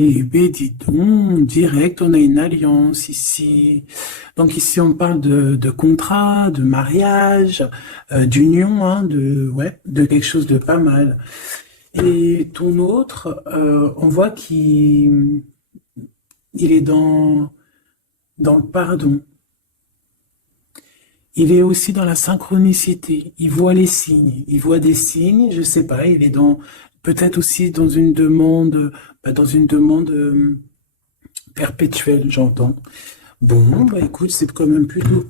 Eh ben, dis donc, direct, on a une alliance ici. Donc ici, on parle de contrat, de mariage, d'union, hein, ouais, de quelque chose de pas mal. Et ton autre, on voit il est dans le pardon. Il est aussi dans la synchronicité. Il voit les signes. Il voit des signes, je sais pas, il est peut-être aussi dans une demande perpétuelle, j'entends. Bon, bah écoute, c'est quand même plutôt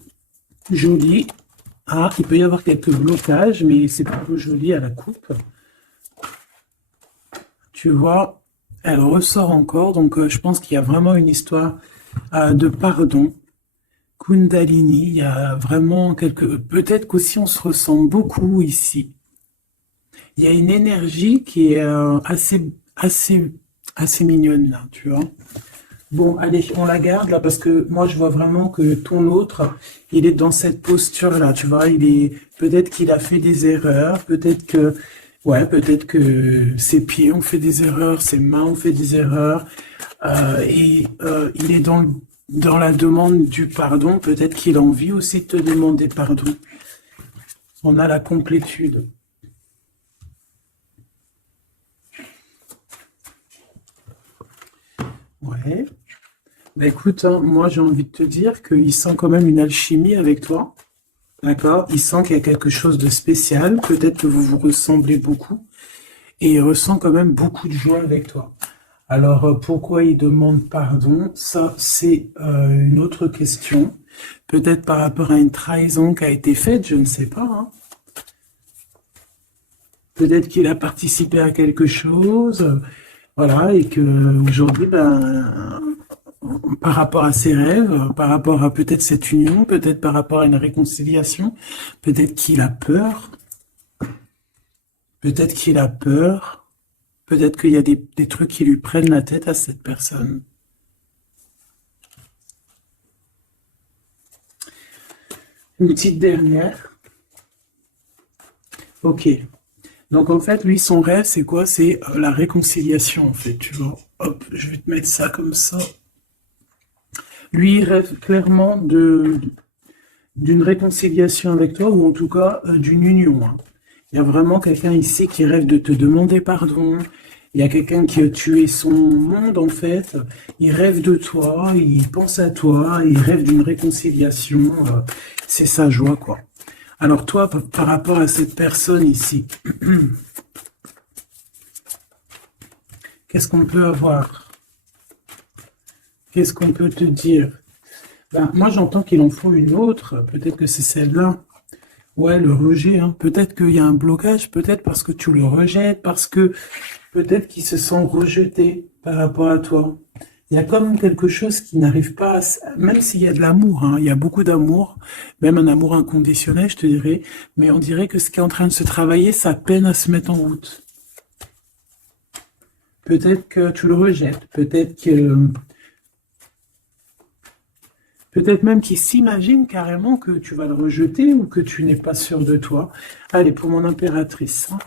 joli. Ah, il peut y avoir quelques blocages, mais c'est plutôt joli à la coupe. Tu vois, elle ressort encore, donc je pense qu'il y a vraiment une histoire de pardon. Kundalini, il y a vraiment peut-être qu'aussi on se ressent beaucoup ici. Il y a une énergie qui est assez mignonne là, tu vois. Bon, allez, on la garde là parce que moi je vois vraiment que ton autre, il est dans cette posture là, tu vois. Peut-être qu'il a fait des erreurs, peut-être que ses pieds ont fait des erreurs, ses mains ont fait des erreurs, il est dans la demande du pardon. Peut-être qu'il a envie aussi de te demander pardon. On a la complétude. Ouais. Bah écoute, hein, moi j'ai envie de te dire qu'il sent quand même une alchimie avec toi. D'accord? Il sent qu'il y a quelque chose de spécial. Peut-être que vous vous ressemblez beaucoup. Et il ressent quand même beaucoup de joie avec toi. Alors pourquoi il demande pardon? Ça, c'est une autre question. Peut-être par rapport à une trahison qui a été faite, je ne sais pas, hein. Peut-être qu'il a participé à quelque chose, voilà, et que aujourd'hui, ben, par rapport à ses rêves, par rapport à peut-être cette union, peut-être par rapport à une réconciliation, peut-être qu'il a peur, peut-être qu'il a peur, peut-être qu'il y a des trucs qui lui prennent la tête à cette personne. Une petite dernière. Ok. Donc en fait, lui, son rêve, c'est quoi? C'est la réconciliation, en fait. Tu vois. Hop, je vais te mettre ça comme ça. Lui, il rêve clairement d'une réconciliation avec toi, ou en tout cas d'une union, hein. Il y a vraiment quelqu'un ici qui rêve de te demander pardon. Il y a quelqu'un qui a tué son monde, en fait. Il rêve de toi, il pense à toi, il rêve d'une réconciliation. C'est sa joie, quoi. Alors toi, par rapport à cette personne ici, qu'est-ce qu'on peut avoir? Qu'est-ce qu'on peut te dire? Ben, moi, j'entends qu'il en faut une autre. Peut-être que c'est celle-là. Ouais, le rejet, hein. Peut-être qu'il y a un blocage, peut-être parce que tu le rejettes, parce que peut-être qu'il se sent rejeté par rapport à toi. Il y a comme quelque chose qui n'arrive pas même s'il y a de l'amour, hein, il y a beaucoup d'amour, même un amour inconditionnel, je te dirais, mais on dirait que ce qui est en train de se travailler, ça peine à se mettre en route. Peut-être que tu le rejettes, peut-être même qu'il s'imagine carrément que tu vas le rejeter ou que tu n'es pas sûr de toi. Allez, pour mon impératrice, hein.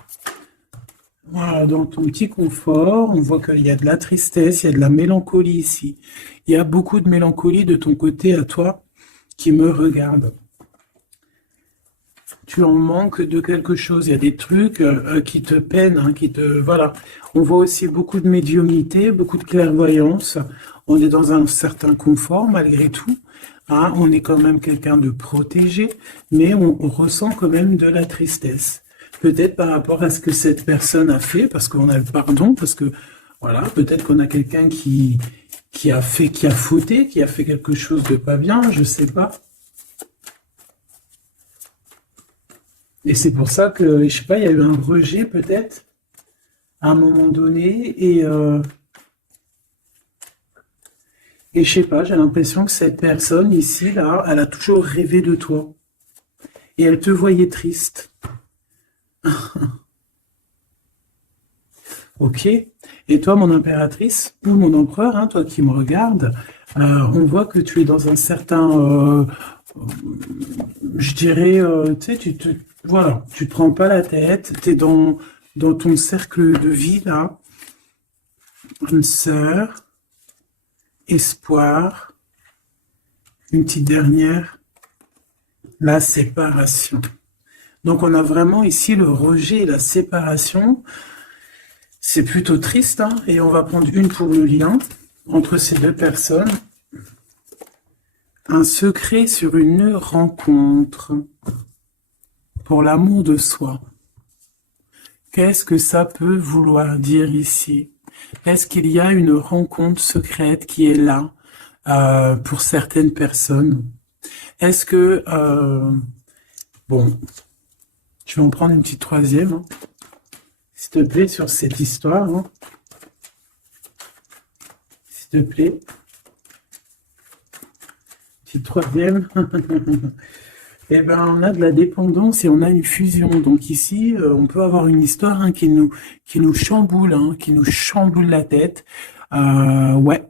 Voilà, dans ton petit confort, on voit qu'il y a de la tristesse, il y a de la mélancolie ici. Il y a beaucoup de mélancolie de ton côté à toi qui me regarde. Tu en manques de quelque chose, il y a des trucs qui te peinent, hein, Voilà. On voit aussi beaucoup de médiumnité, beaucoup de clairvoyance. On est dans un certain confort malgré tout, hein. On est quand même quelqu'un de protégé, mais on ressent quand même de la tristesse. Peut-être par rapport à ce que cette personne a fait, parce qu'on a le pardon, parce que, voilà, peut-être qu'on a quelqu'un qui a fauté, qui a fait quelque chose de pas bien, je sais pas. Et c'est pour ça que, je sais pas, il y a eu un rejet peut-être, à un moment donné, et je sais pas, j'ai l'impression que cette personne ici, là, elle a toujours rêvé de toi. Et elle te voyait triste. Ok. Et toi, mon impératrice, ou mon empereur, hein, toi qui me regardes, on voit que tu es dans un certain, je dirais, tu sais, voilà, tu te prends pas la tête, tu es dans ton cercle de vie, là, âme sœur, espoir, une petite dernière, la séparation. Donc on a vraiment ici le rejet et la séparation. C'est plutôt triste, hein, et on va prendre une pour le lien entre ces deux personnes. Un secret sur une rencontre pour l'amour de soi. Qu'est-ce que ça peut vouloir dire ici? Est-ce qu'il y a une rencontre secrète qui est là pour certaines personnes? Est-ce que... bon, je vais en prendre une petite troisième, hein, s'il te plaît, sur cette histoire. Hein. S'il te plaît. Petite troisième. Eh ben, on a de la dépendance et on a une fusion. Donc ici, on peut avoir une histoire hein, qui nous chamboule, hein, qui nous chamboule la tête. Ouais,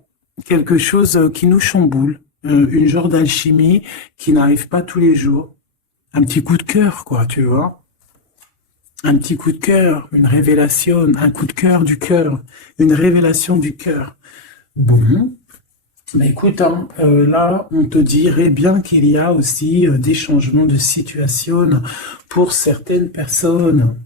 quelque chose qui nous chamboule. Une genre d'alchimie qui n'arrive pas tous les jours. Un petit coup de cœur, quoi, tu vois. Un petit coup de cœur, une révélation, un coup de cœur du cœur, une révélation du cœur. Bon. Mais écoute, hein, là, on te dirait bien qu'il y a aussi des changements de situation pour certaines personnes.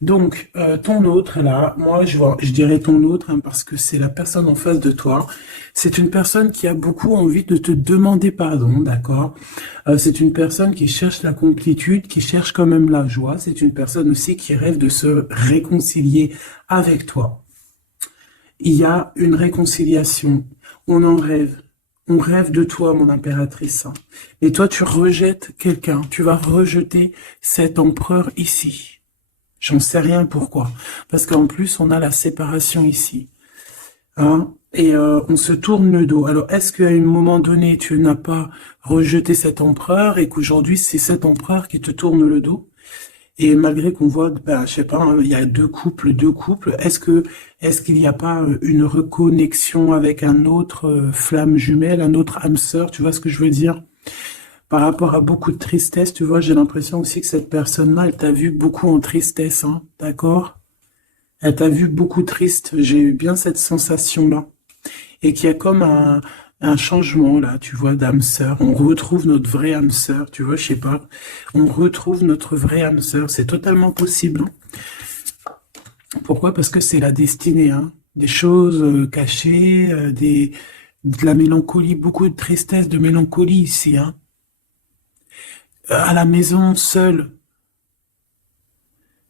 Donc, ton autre, là, moi, je dirais ton autre, hein, parce que c'est la personne en face de toi. C'est une personne qui a beaucoup envie de te demander pardon, d'accord? C'est une personne qui cherche la complétude, qui cherche quand même la joie. C'est une personne aussi qui rêve de se réconcilier avec toi. Il y a une réconciliation. On en rêve. On rêve de toi, mon impératrice. Et toi, tu rejettes quelqu'un. Tu vas rejeter cet empereur ici. J'en sais rien pourquoi. Parce qu'en plus, on a la séparation ici. Hein? Et on se tourne le dos. Alors, est-ce qu'à un moment donné, tu n'as pas rejeté cet empereur et qu'aujourd'hui, c'est cet empereur qui te tourne le dos? Et malgré qu'on voit, ben, je sais pas, hein, il y a deux couples, est-ce qu'il n'y a pas une reconnexion avec un autre flamme jumelle, un autre âme sœur, tu vois ce que je veux dire? Par rapport à beaucoup de tristesse, tu vois, j'ai l'impression aussi que cette personne-là, elle t'a vu beaucoup en tristesse, hein, d'accord? Elle t'a vu beaucoup triste, j'ai eu bien cette sensation-là. Et qu'il y a comme un changement là, tu vois, d'âme sœur. On retrouve notre vraie âme sœur, tu vois, je sais pas. On retrouve notre vraie âme sœur, c'est totalement possible. Hein. Pourquoi? Parce que c'est la destinée, hein. Des choses cachées, de la mélancolie, beaucoup de tristesse, de mélancolie ici. Hein. À la maison, seule,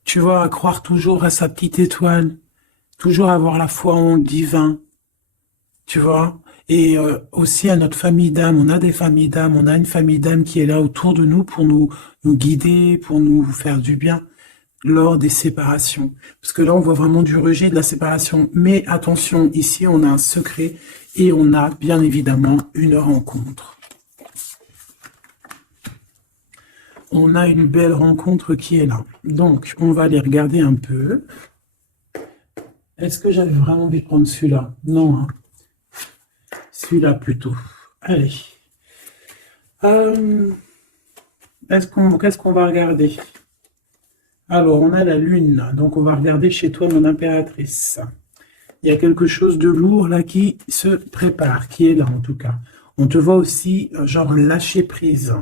tu vois, à croire toujours à sa petite étoile, toujours avoir la foi en le divin, tu vois. Et aussi à notre famille d'âme, on a des familles d'âme, on a une famille d'âme qui est là autour de nous pour nous guider, pour nous faire du bien lors des séparations. Parce que là, on voit vraiment du rejet, de la séparation. Mais attention, ici, on a un secret et on a bien évidemment une rencontre. On a une belle rencontre qui est là. Donc, on va aller regarder un peu. Est-ce que j'avais vraiment envie de prendre celui-là? Non, hein. Celui-là plutôt. Allez. Qu'est-ce qu'on va regarder? Alors, on a la lune. Donc, on va regarder chez toi, mon impératrice. Il y a quelque chose de lourd là qui se prépare, qui est là en tout cas. On te voit aussi, genre, lâcher prise.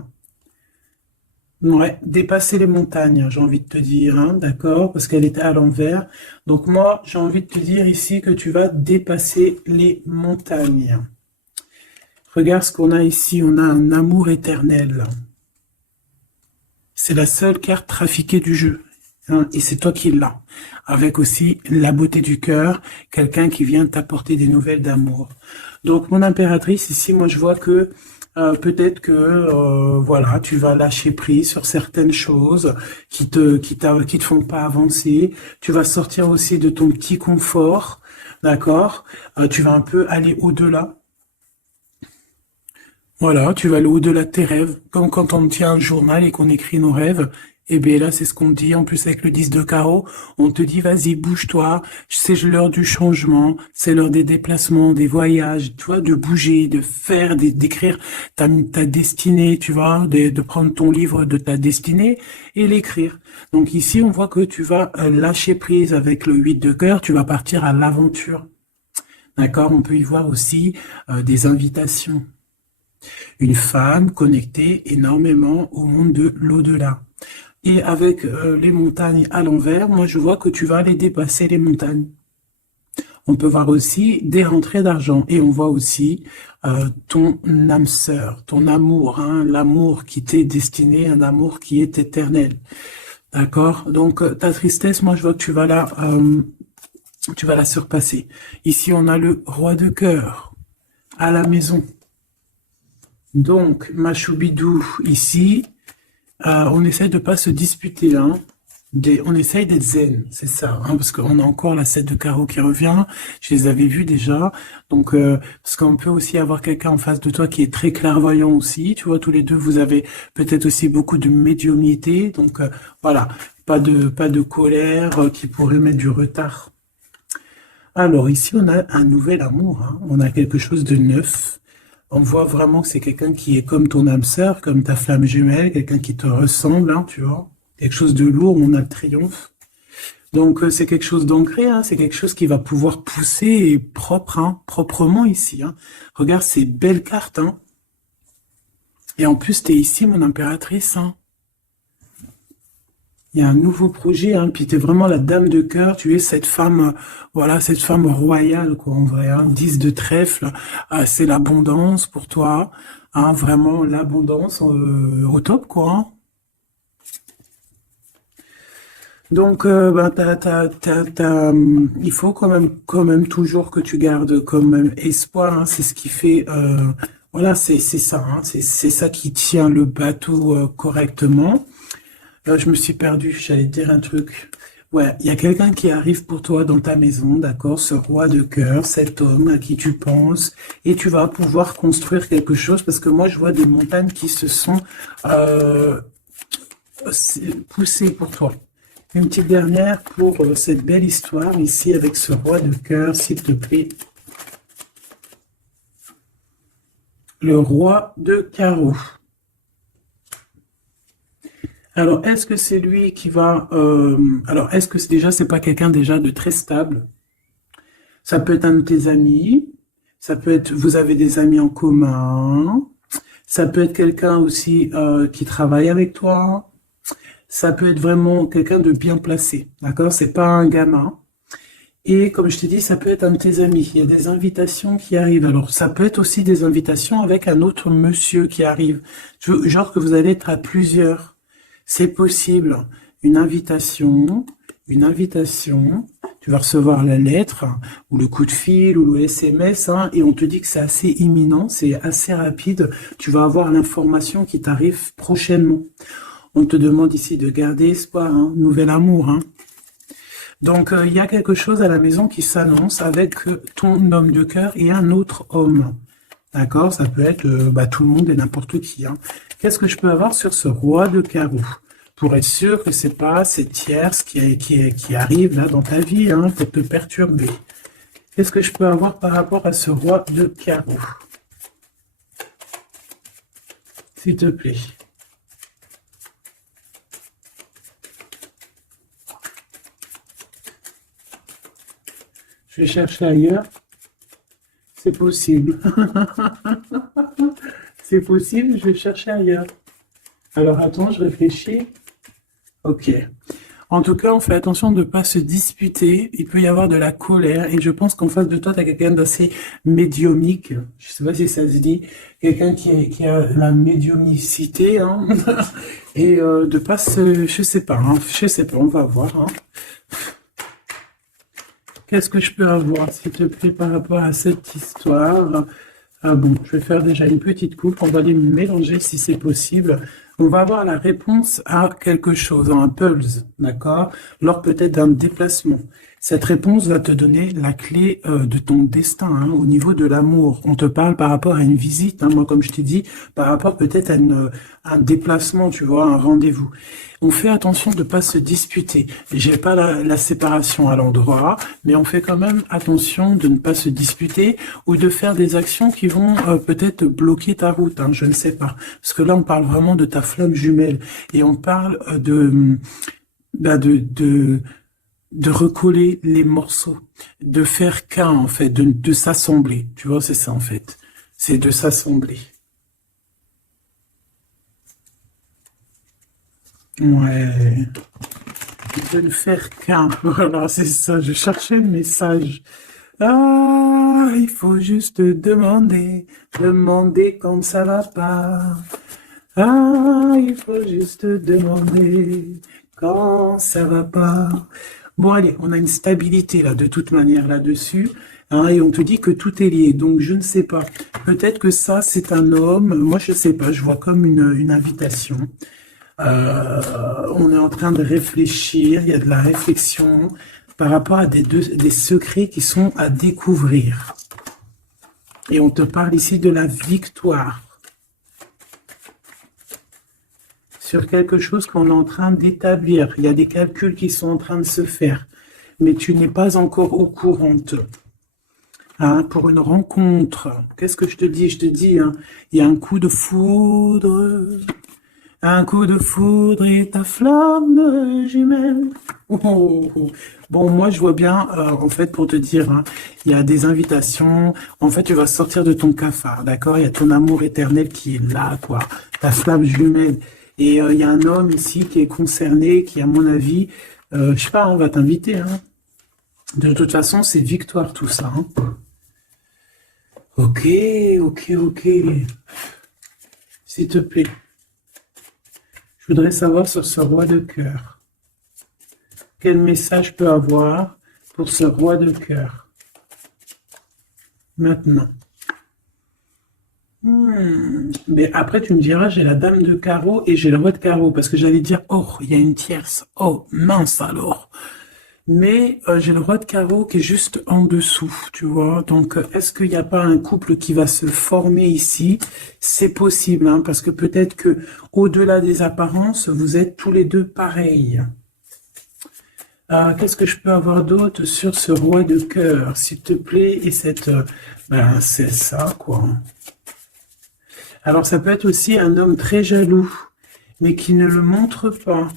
Ouais, dépasser les montagnes, j'ai envie de te dire, hein, d'accord, parce qu'elle était à l'envers. Donc moi, j'ai envie de te dire ici que tu vas dépasser les montagnes. Regarde ce qu'on a ici, on a un amour éternel. C'est la seule carte trafiquée du jeu, hein, et c'est toi qui l'as. Avec aussi la beauté du cœur, quelqu'un qui vient t'apporter des nouvelles d'amour. Donc mon impératrice, ici, moi je vois que peut-être que voilà, tu vas lâcher prise sur certaines choses qui te font pas avancer. Tu vas sortir aussi de ton petit confort, d'accord? Tu vas un peu aller au-delà. Voilà, tu vas aller au-delà de tes rêves, comme quand on tient un journal et qu'on écrit nos rêves. Et bien là, c'est ce qu'on dit, en plus avec le 10 de carreau, on te dit, vas-y, bouge-toi, c'est l'heure du changement, c'est l'heure des déplacements, des voyages, tu vois, de bouger, de faire, d'écrire ta destinée, tu vois, de prendre ton livre de ta destinée et l'écrire. Donc ici, on voit que tu vas lâcher prise avec le 8 de cœur, tu vas partir à l'aventure. D'accord? On peut y voir aussi des invitations. Une femme connectée énormément au monde de l'au-delà. Et avec les montagnes à l'envers, moi je vois que tu vas aller dépasser les montagnes. On peut voir aussi des rentrées d'argent et on voit aussi ton âme sœur, ton amour, hein, l'amour qui t'est destiné, un amour qui est éternel. D'accord? Donc ta tristesse, moi je vois que tu vas la surpasser. Ici on a le roi de cœur à la maison. Donc ma choubidou ici, on essaie de pas se disputer, hein. On essaye d'être zen, c'est ça, hein, parce qu'on a encore la 7 de carreau qui revient, je les avais vus déjà, donc parce qu'on peut aussi avoir quelqu'un en face de toi qui est très clairvoyant aussi, tu vois, tous les deux, vous avez peut-être aussi beaucoup de médiumnité, donc voilà, pas de colère qui pourrait mettre du retard. Alors ici, on a un nouvel amour, hein, on a quelque chose de neuf, on voit vraiment que c'est quelqu'un qui est comme ton âme sœur, comme ta flamme jumelle, quelqu'un qui te ressemble, hein, tu vois. Quelque chose de lourd, on a le triomphe. Donc c'est quelque chose d'ancré, hein, c'est quelque chose qui va pouvoir pousser et propre, hein, proprement ici. Hein. Regarde ces belles cartes. Hein. Et en plus, tu es ici, mon impératrice. Hein. Il y a un nouveau projet, hein, puis tu es vraiment la dame de cœur, tu es cette femme, voilà, cette femme royale, quoi, en vrai. Hein. 10 de trèfle, c'est l'abondance pour toi. Hein, vraiment l'abondance au top, quoi. Hein. Donc, il faut quand même toujours que tu gardes comme même espoir. Hein, c'est ce qui fait, voilà, c'est ça. Hein, c'est ça qui tient le bateau correctement. Je me suis perdu. J'allais dire un truc. Ouais, il y a quelqu'un qui arrive pour toi dans ta maison, d'accord? Ce roi de cœur, cet homme à qui tu penses, et tu vas pouvoir construire quelque chose parce que moi, je vois des montagnes qui se sont poussées pour toi. Une petite dernière pour cette belle histoire ici avec ce roi de cœur, s'il te plaît. Le roi de carreau. Alors, est-ce que c'est lui qui va... alors, est-ce que c'est pas quelqu'un déjà de très stable? Ça peut être un de tes amis. Ça peut être... Vous avez des amis en commun. Ça peut être quelqu'un aussi qui travaille avec toi. Ça peut être vraiment quelqu'un de bien placé, d'accord? C'est pas un gamin. Et comme je t'ai dit, ça peut être un de tes amis. Il y a des invitations qui arrivent. Alors, ça peut être aussi des invitations avec un autre monsieur qui arrive. Genre que vous allez être à plusieurs. C'est possible. Une invitation. Tu vas recevoir la lettre, ou le coup de fil, ou le SMS, hein, et on te dit que c'est assez imminent, c'est assez rapide. Tu vas avoir l'information qui t'arrive prochainement. On te demande ici de garder espoir, hein, nouvel amour. Hein. Donc, il y a quelque chose à la maison qui s'annonce avec ton homme de cœur et un autre homme. D'accord? Ça peut être tout le monde et n'importe qui. Hein. Qu'est-ce que je peux avoir sur ce roi de carreau? Pour être sûr que c'est pas ces tierces qui arrivent là dans ta vie hein, pour te perturber. Qu'est-ce que je peux avoir par rapport à ce roi de carreau? S'il te plaît. Je vais chercher ailleurs. C'est possible. C'est possible, je vais chercher ailleurs. Alors attends, je réfléchis. Ok. En tout cas, on fait attention de ne pas se disputer. Il peut y avoir de la colère. Et je pense qu'en face de toi, tu as quelqu'un d'assez médiumnique. Je ne sais pas si ça se dit. Quelqu'un qui a la médiumnicité. Hein. Et de pas se... Je sais pas. Hein. Je sais pas, on va voir. Hein. Qu'est-ce que je peux avoir, s'il te plaît, par rapport à cette histoire? Ah bon, je vais faire déjà une petite coupe. On va les mélanger si c'est possible. On va avoir la réponse à quelque chose, un pulse, d'accord? Lors peut-être d'un déplacement. Cette réponse va te donner la clé de ton destin hein, au niveau de l'amour. On te parle par rapport à une visite, hein, moi comme je t'ai dit, par rapport peut-être à un déplacement, tu vois, un rendez-vous. On fait attention de ne pas se disputer. J'ai pas la séparation à l'endroit, mais on fait quand même attention de ne pas se disputer ou de faire des actions qui vont peut-être bloquer ta route, hein, je ne sais pas. Parce que là, on parle vraiment de ta flamme jumelle et on parle de de recoller les morceaux, de faire qu'un, en fait, de s'assembler. Tu vois, c'est ça, en fait. C'est de s'assembler. Ouais. De ne faire qu'un. Voilà, c'est ça. Je cherchais le message. Ah, il faut juste demander, demander quand ça va pas. Ah, il faut juste demander quand ça va pas. Bon, allez, on a une stabilité là, de toute manière là-dessus, hein, et on te dit que tout est lié. Donc, je ne sais pas. Peut-être que ça, c'est un homme. Moi, je sais pas. Je vois comme une invitation. On est en train de réfléchir. Il y a de la réflexion par rapport à des secrets qui sont à découvrir. Et on te parle ici de la victoire sur quelque chose qu'on est en train d'établir. Il y a des calculs qui sont en train de se faire, mais tu n'es pas encore au courant. Hein, pour une rencontre, qu'est-ce que je te dis? Je te dis, hein, il y a un coup de foudre. Un coup de foudre et ta flamme jumelle. Oh, oh, oh. Bon, moi, je vois bien, en fait, pour te dire, hein, il y a des invitations. En fait, tu vas sortir de ton cafard, d'accord? Il y a ton amour éternel qui est là, quoi. Ta flamme jumelle. Et il y a un homme ici qui est concerné, qui, à mon avis, je sais pas, on va t'inviter, hein. De toute façon, c'est victoire, tout ça, hein. Ok, ok, ok. S'il te plaît. Je voudrais savoir sur ce roi de cœur. Quel message je peux avoir pour ce roi de cœur? Maintenant. Mais après, tu me diras, j'ai la dame de carreau et j'ai le roi de carreau. Parce que j'allais dire, oh, il y a une tierce. Oh, mince alors. Mais j'ai le roi de carreau qui est juste en dessous, tu vois. Donc, est-ce qu'il n'y a pas un couple qui va se former ici? C'est possible, hein, parce que peut-être que au-delà des apparences, vous êtes tous les deux pareils. Qu'est-ce que je peux avoir d'autre sur ce roi de cœur, s'il te plaît? Et cette, ben, c'est ça, quoi. Alors, ça peut être aussi un homme très jaloux, mais qui ne le montre pas.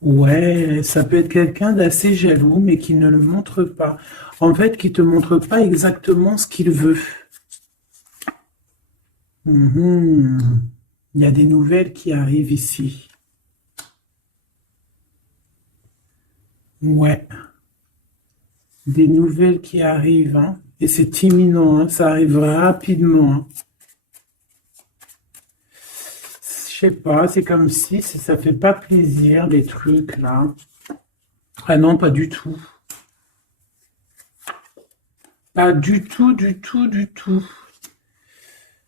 Ouais, ça peut être quelqu'un d'assez jaloux, mais qui ne le montre pas. En fait, qui te montre pas exactement ce qu'il veut. Mhm. Il y a des nouvelles qui arrivent ici. Ouais, des nouvelles qui arrivent, hein. Et c'est imminent, hein. Ça arrive rapidement, hein. Je sais pas, c'est comme si ça fait pas plaisir, les trucs là. Ah non, pas du tout. Pas du tout, du tout, du tout.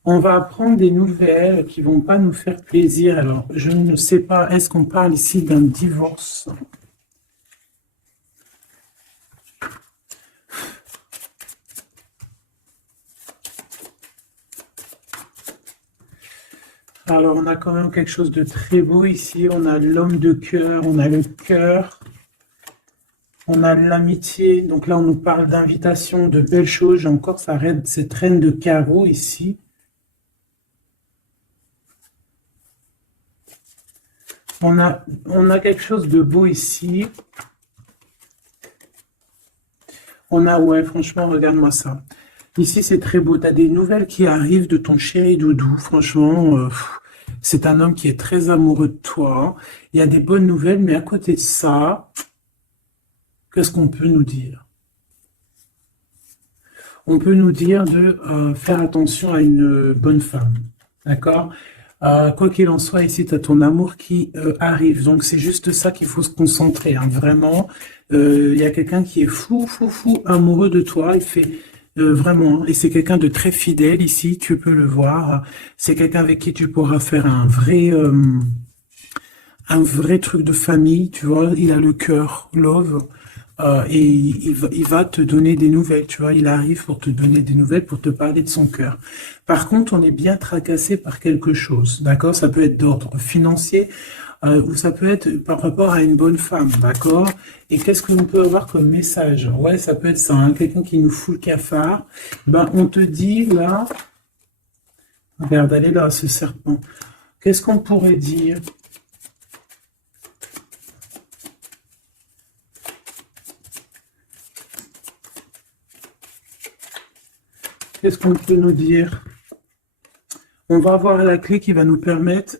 On va apprendre des nouvelles qui vont pas nous faire plaisir. Alors, je ne sais pas, est-ce qu'on parle ici d'un divorce? Alors, on a quand même quelque chose de très beau ici. On a l'homme de cœur, on a le cœur, on a l'amitié. Donc là, on nous parle d'invitation, de belles choses. J'ai encore cette reine de carreau ici. On a quelque chose de beau ici. On a, ouais, franchement, regarde-moi ça. Ici, c'est très beau. Tu as des nouvelles qui arrivent de ton chéri doudou. Franchement, c'est un homme qui est très amoureux de toi. Il y a des bonnes nouvelles, mais à côté de ça, qu'est-ce qu'on peut nous dire? On peut nous dire de faire attention à une bonne femme. D'accord? Quoi qu'il en soit, ici, tu as ton amour qui arrive. Donc, c'est juste ça qu'il faut se concentrer, hein. Vraiment, il y a quelqu'un qui est fou, fou, fou amoureux de toi. Il fait vraiment, hein. Et c'est quelqu'un de très fidèle ici, tu peux le voir. C'est quelqu'un avec qui tu pourras faire un vrai truc de famille, tu vois. Il a le cœur, love. Et il va te donner des nouvelles, tu vois, il arrive pour te donner des nouvelles, pour te parler de son cœur. Par contre, on est bien tracassé par quelque chose, d'accord? Ça peut être d'ordre financier, ou ça peut être par rapport à une bonne femme, d'accord? Et qu'est-ce qu'on peut avoir comme message? Ouais, ça peut être ça, hein, quelqu'un qui nous fout le cafard. Ben, on te dit là, regarde, allez là, ce serpent. Qu'est-ce qu'on pourrait dire? Qu'est-ce qu'on peut nous dire? On va avoir la clé qui va nous permettre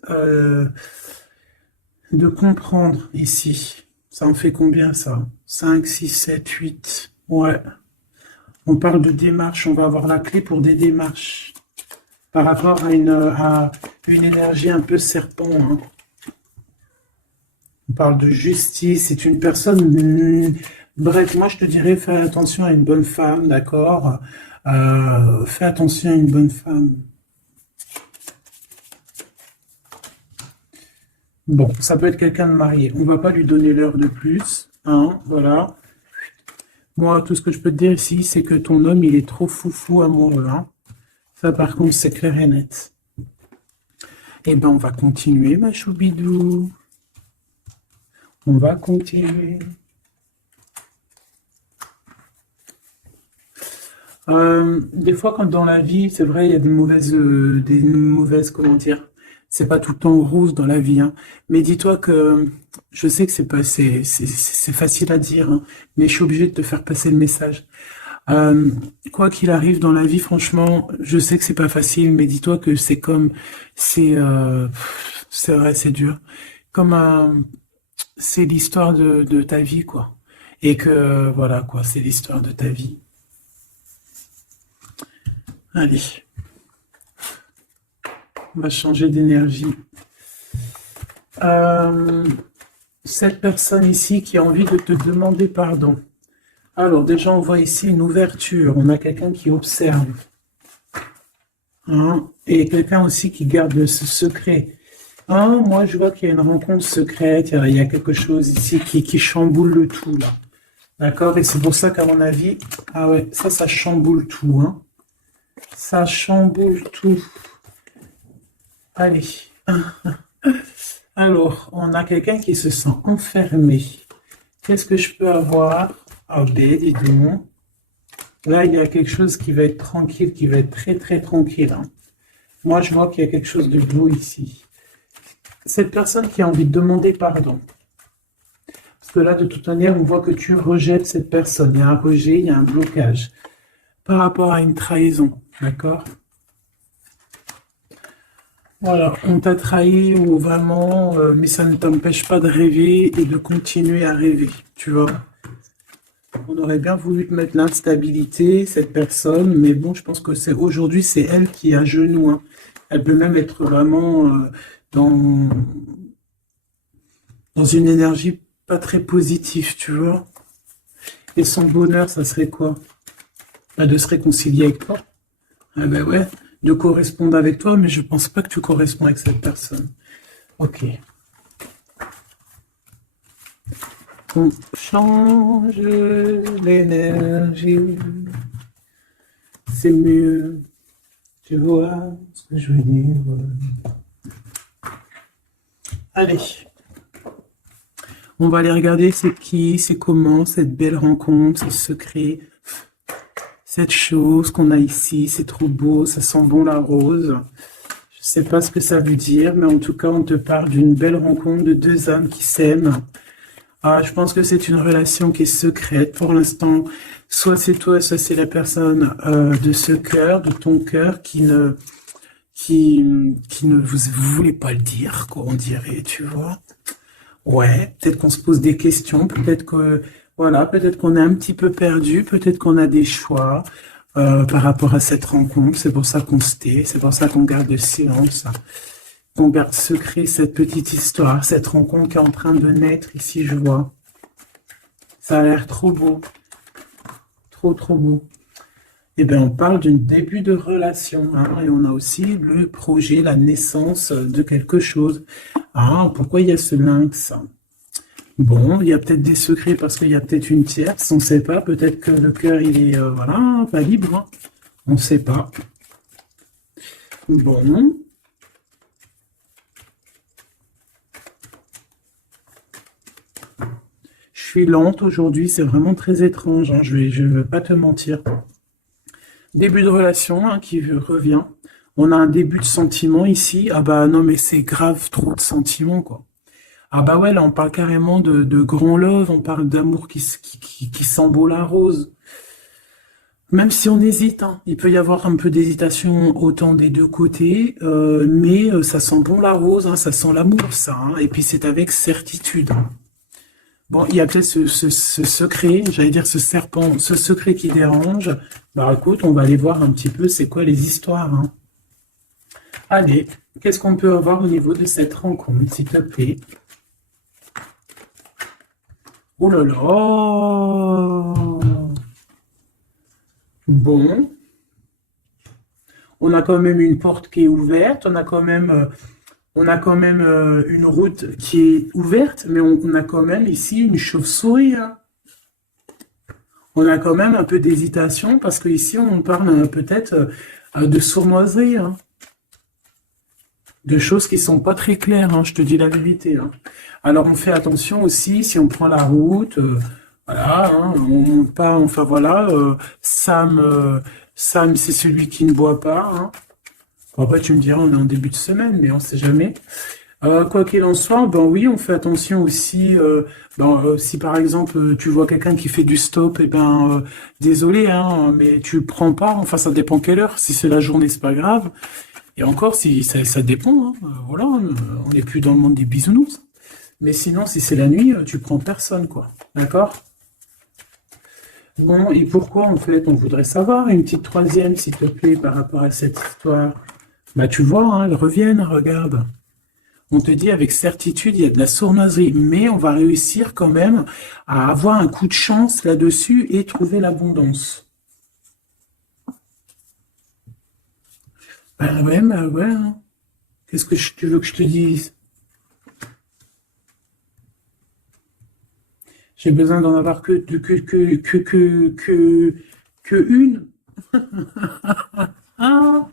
de comprendre ici. Ça en fait combien ça? 5, 6, 7, 8. Ouais. On parle de démarche. On va avoir la clé pour des démarches. Par rapport à une énergie un peu serpent. Hein. On parle de justice. C'est une personne... Bref, moi je te dirais, fais attention à une bonne femme, d'accord? Fais attention à une bonne femme. Bon, ça peut être quelqu'un de marié. On va pas lui donner l'heure de plus. Hein, voilà. Moi, tout ce que je peux te dire ici, c'est que ton homme, il est trop foufou amoureux. Hein. Ça, par contre, c'est clair et net. Eh ben, on va continuer, ma choubidou. On va continuer. Des fois, quand dans la vie, c'est vrai, il y a des mauvaises, comment dire, c'est pas tout le temps rose dans la vie, hein. Mais dis-toi que je sais que c'est facile à dire, hein, mais je suis obligé de te faire passer le message. Euh, Quoi qu'il arrive dans la vie, franchement, je sais que c'est pas facile, mais dis-toi que c'est vrai, c'est dur. Comme c'est l'histoire de ta vie, quoi. Et que voilà, quoi, c'est l'histoire de ta vie. Allez, on va changer d'énergie. Euh, Cette personne ici qui a envie de te demander pardon. Alors, déjà, on voit ici une ouverture. On a quelqu'un qui observe. Hein, et quelqu'un aussi qui garde ce secret. Hein, moi, je vois qu'il y a une rencontre secrète. Il y a quelque chose ici qui chamboule le tout, là. D'accord? Et c'est pour ça qu'à mon avis, ah ouais, ça chamboule tout, hein. Ça chamboule tout. Allez. Alors, on a quelqu'un qui se sent enfermé. Qu'est-ce que je peux avoir? Ah ben, dis donc. Là, il y a quelque chose qui va être tranquille, qui va être très, très tranquille. Hein. Moi, je vois qu'il y a quelque chose de beau ici. Cette personne qui a envie de demander pardon. Parce que là, de toute manière, on voit que tu rejettes cette personne. Il y a un rejet, il y a un blocage. Par rapport à une trahison. D'accord? Voilà, on t'a trahi ou vraiment, mais ça ne t'empêche pas de rêver et de continuer à rêver, tu vois. On aurait bien voulu te mettre l'instabilité, cette personne, mais bon, je pense que c'est aujourd'hui, c'est elle qui est à genoux. Hein. Elle peut même être vraiment dans, dans une énergie pas très positive, tu vois. Et son bonheur, ça serait quoi? Bah, de se réconcilier avec toi. Ah ben ouais, de correspondre avec toi, mais je pense pas que tu corresponds avec cette personne. Ok. On change l'énergie. C'est mieux. Tu vois ce que je veux dire. Allez. On va aller regarder c'est qui, c'est comment, cette belle rencontre, ce secret. Cette chose qu'on a ici, c'est trop beau, ça sent bon la rose. Je sais pas ce que ça veut dire, mais en tout cas, on te parle d'une belle rencontre de deux âmes qui s'aiment. Ah, je pense que c'est une relation qui est secrète pour l'instant. Soit c'est toi, soit c'est la personne de ce cœur, de ton cœur, qui ne vous voulez pas le dire, quoi, on dirait, tu vois. Ouais, peut-être qu'on se pose des questions, peut-être que voilà, peut-être qu'on est un petit peu perdu, peut-être qu'on a des choix par rapport à cette rencontre. C'est pour ça qu'on se tait, c'est pour ça qu'on garde le silence, qu'on garde secret cette petite histoire, cette rencontre qui est en train de naître ici, je vois. Ça a l'air trop beau, trop trop beau. Eh bien, on parle d'un début de relation, hein, et on a aussi le projet, la naissance de quelque chose. Ah, pourquoi il y a ce lynx? Bon, il y a peut-être des secrets parce qu'il y a peut-être une tierce, on ne sait pas. Peut-être que le cœur, il est, voilà, pas libre. Hein. On ne sait pas. Bon. Je suis lente aujourd'hui, c'est vraiment très étrange. Hein, je ne veux pas te mentir. Début de relation hein, qui revient. On a un début de sentiment ici. Ah bah non, mais c'est grave trop de sentiments, quoi. Ah bah ouais, là on parle carrément de grand love, on parle d'amour qui sent beau la rose. Même si on hésite, hein, il peut y avoir un peu d'hésitation autant des deux côtés, mais ça sent bon la rose, hein, ça sent l'amour, ça. Hein, et puis c'est avec certitude. Hein. Bon, il y a peut-être ce secret, j'allais dire ce serpent, ce secret qui dérange. Bah écoute, on va aller voir un petit peu c'est quoi les histoires. Hein. Allez, qu'est-ce qu'on peut avoir au niveau de cette rencontre, s'il te plaît? Oh là là! Bon, on a quand même une porte qui est ouverte, on a quand même une route qui est ouverte, mais on a quand même ici une chauve-souris. Hein. On a quand même un peu d'hésitation parce que ici on parle peut-être de sournoiserie, hein, de choses qui sont pas très claires. Hein, je te dis la vérité. Hein. Alors on fait attention aussi si on prend la route. Voilà, hein, on monte pas. Enfin voilà, Sam, c'est celui qui ne boit pas. Hein. Bon, après tu me diras, on est en début de semaine, mais on sait jamais. Quoi qu'il en soit, ben oui, on fait attention aussi. Si par exemple tu vois quelqu'un qui fait du stop, et ben désolé, hein, mais tu le prends pas. Enfin, ça dépend quelle heure. Si c'est la journée, c'est pas grave. Et encore, si ça dépend. Hein, voilà, on n'est plus dans le monde des bisounours. Mais sinon, si c'est la nuit, tu prends personne, quoi. D'accord? Bon, et pourquoi en fait on voudrait savoir une petite troisième, s'il te plaît, par rapport à cette histoire? Bah tu vois, hein, elles reviennent, regarde. On te dit avec certitude, il y a de la sournoiserie, mais on va réussir quand même à avoir un coup de chance là-dessus et trouver l'abondance. Bah ouais. Hein. Qu'est-ce que tu veux que je te dise? J'ai besoin d'en avoir que une. Ah.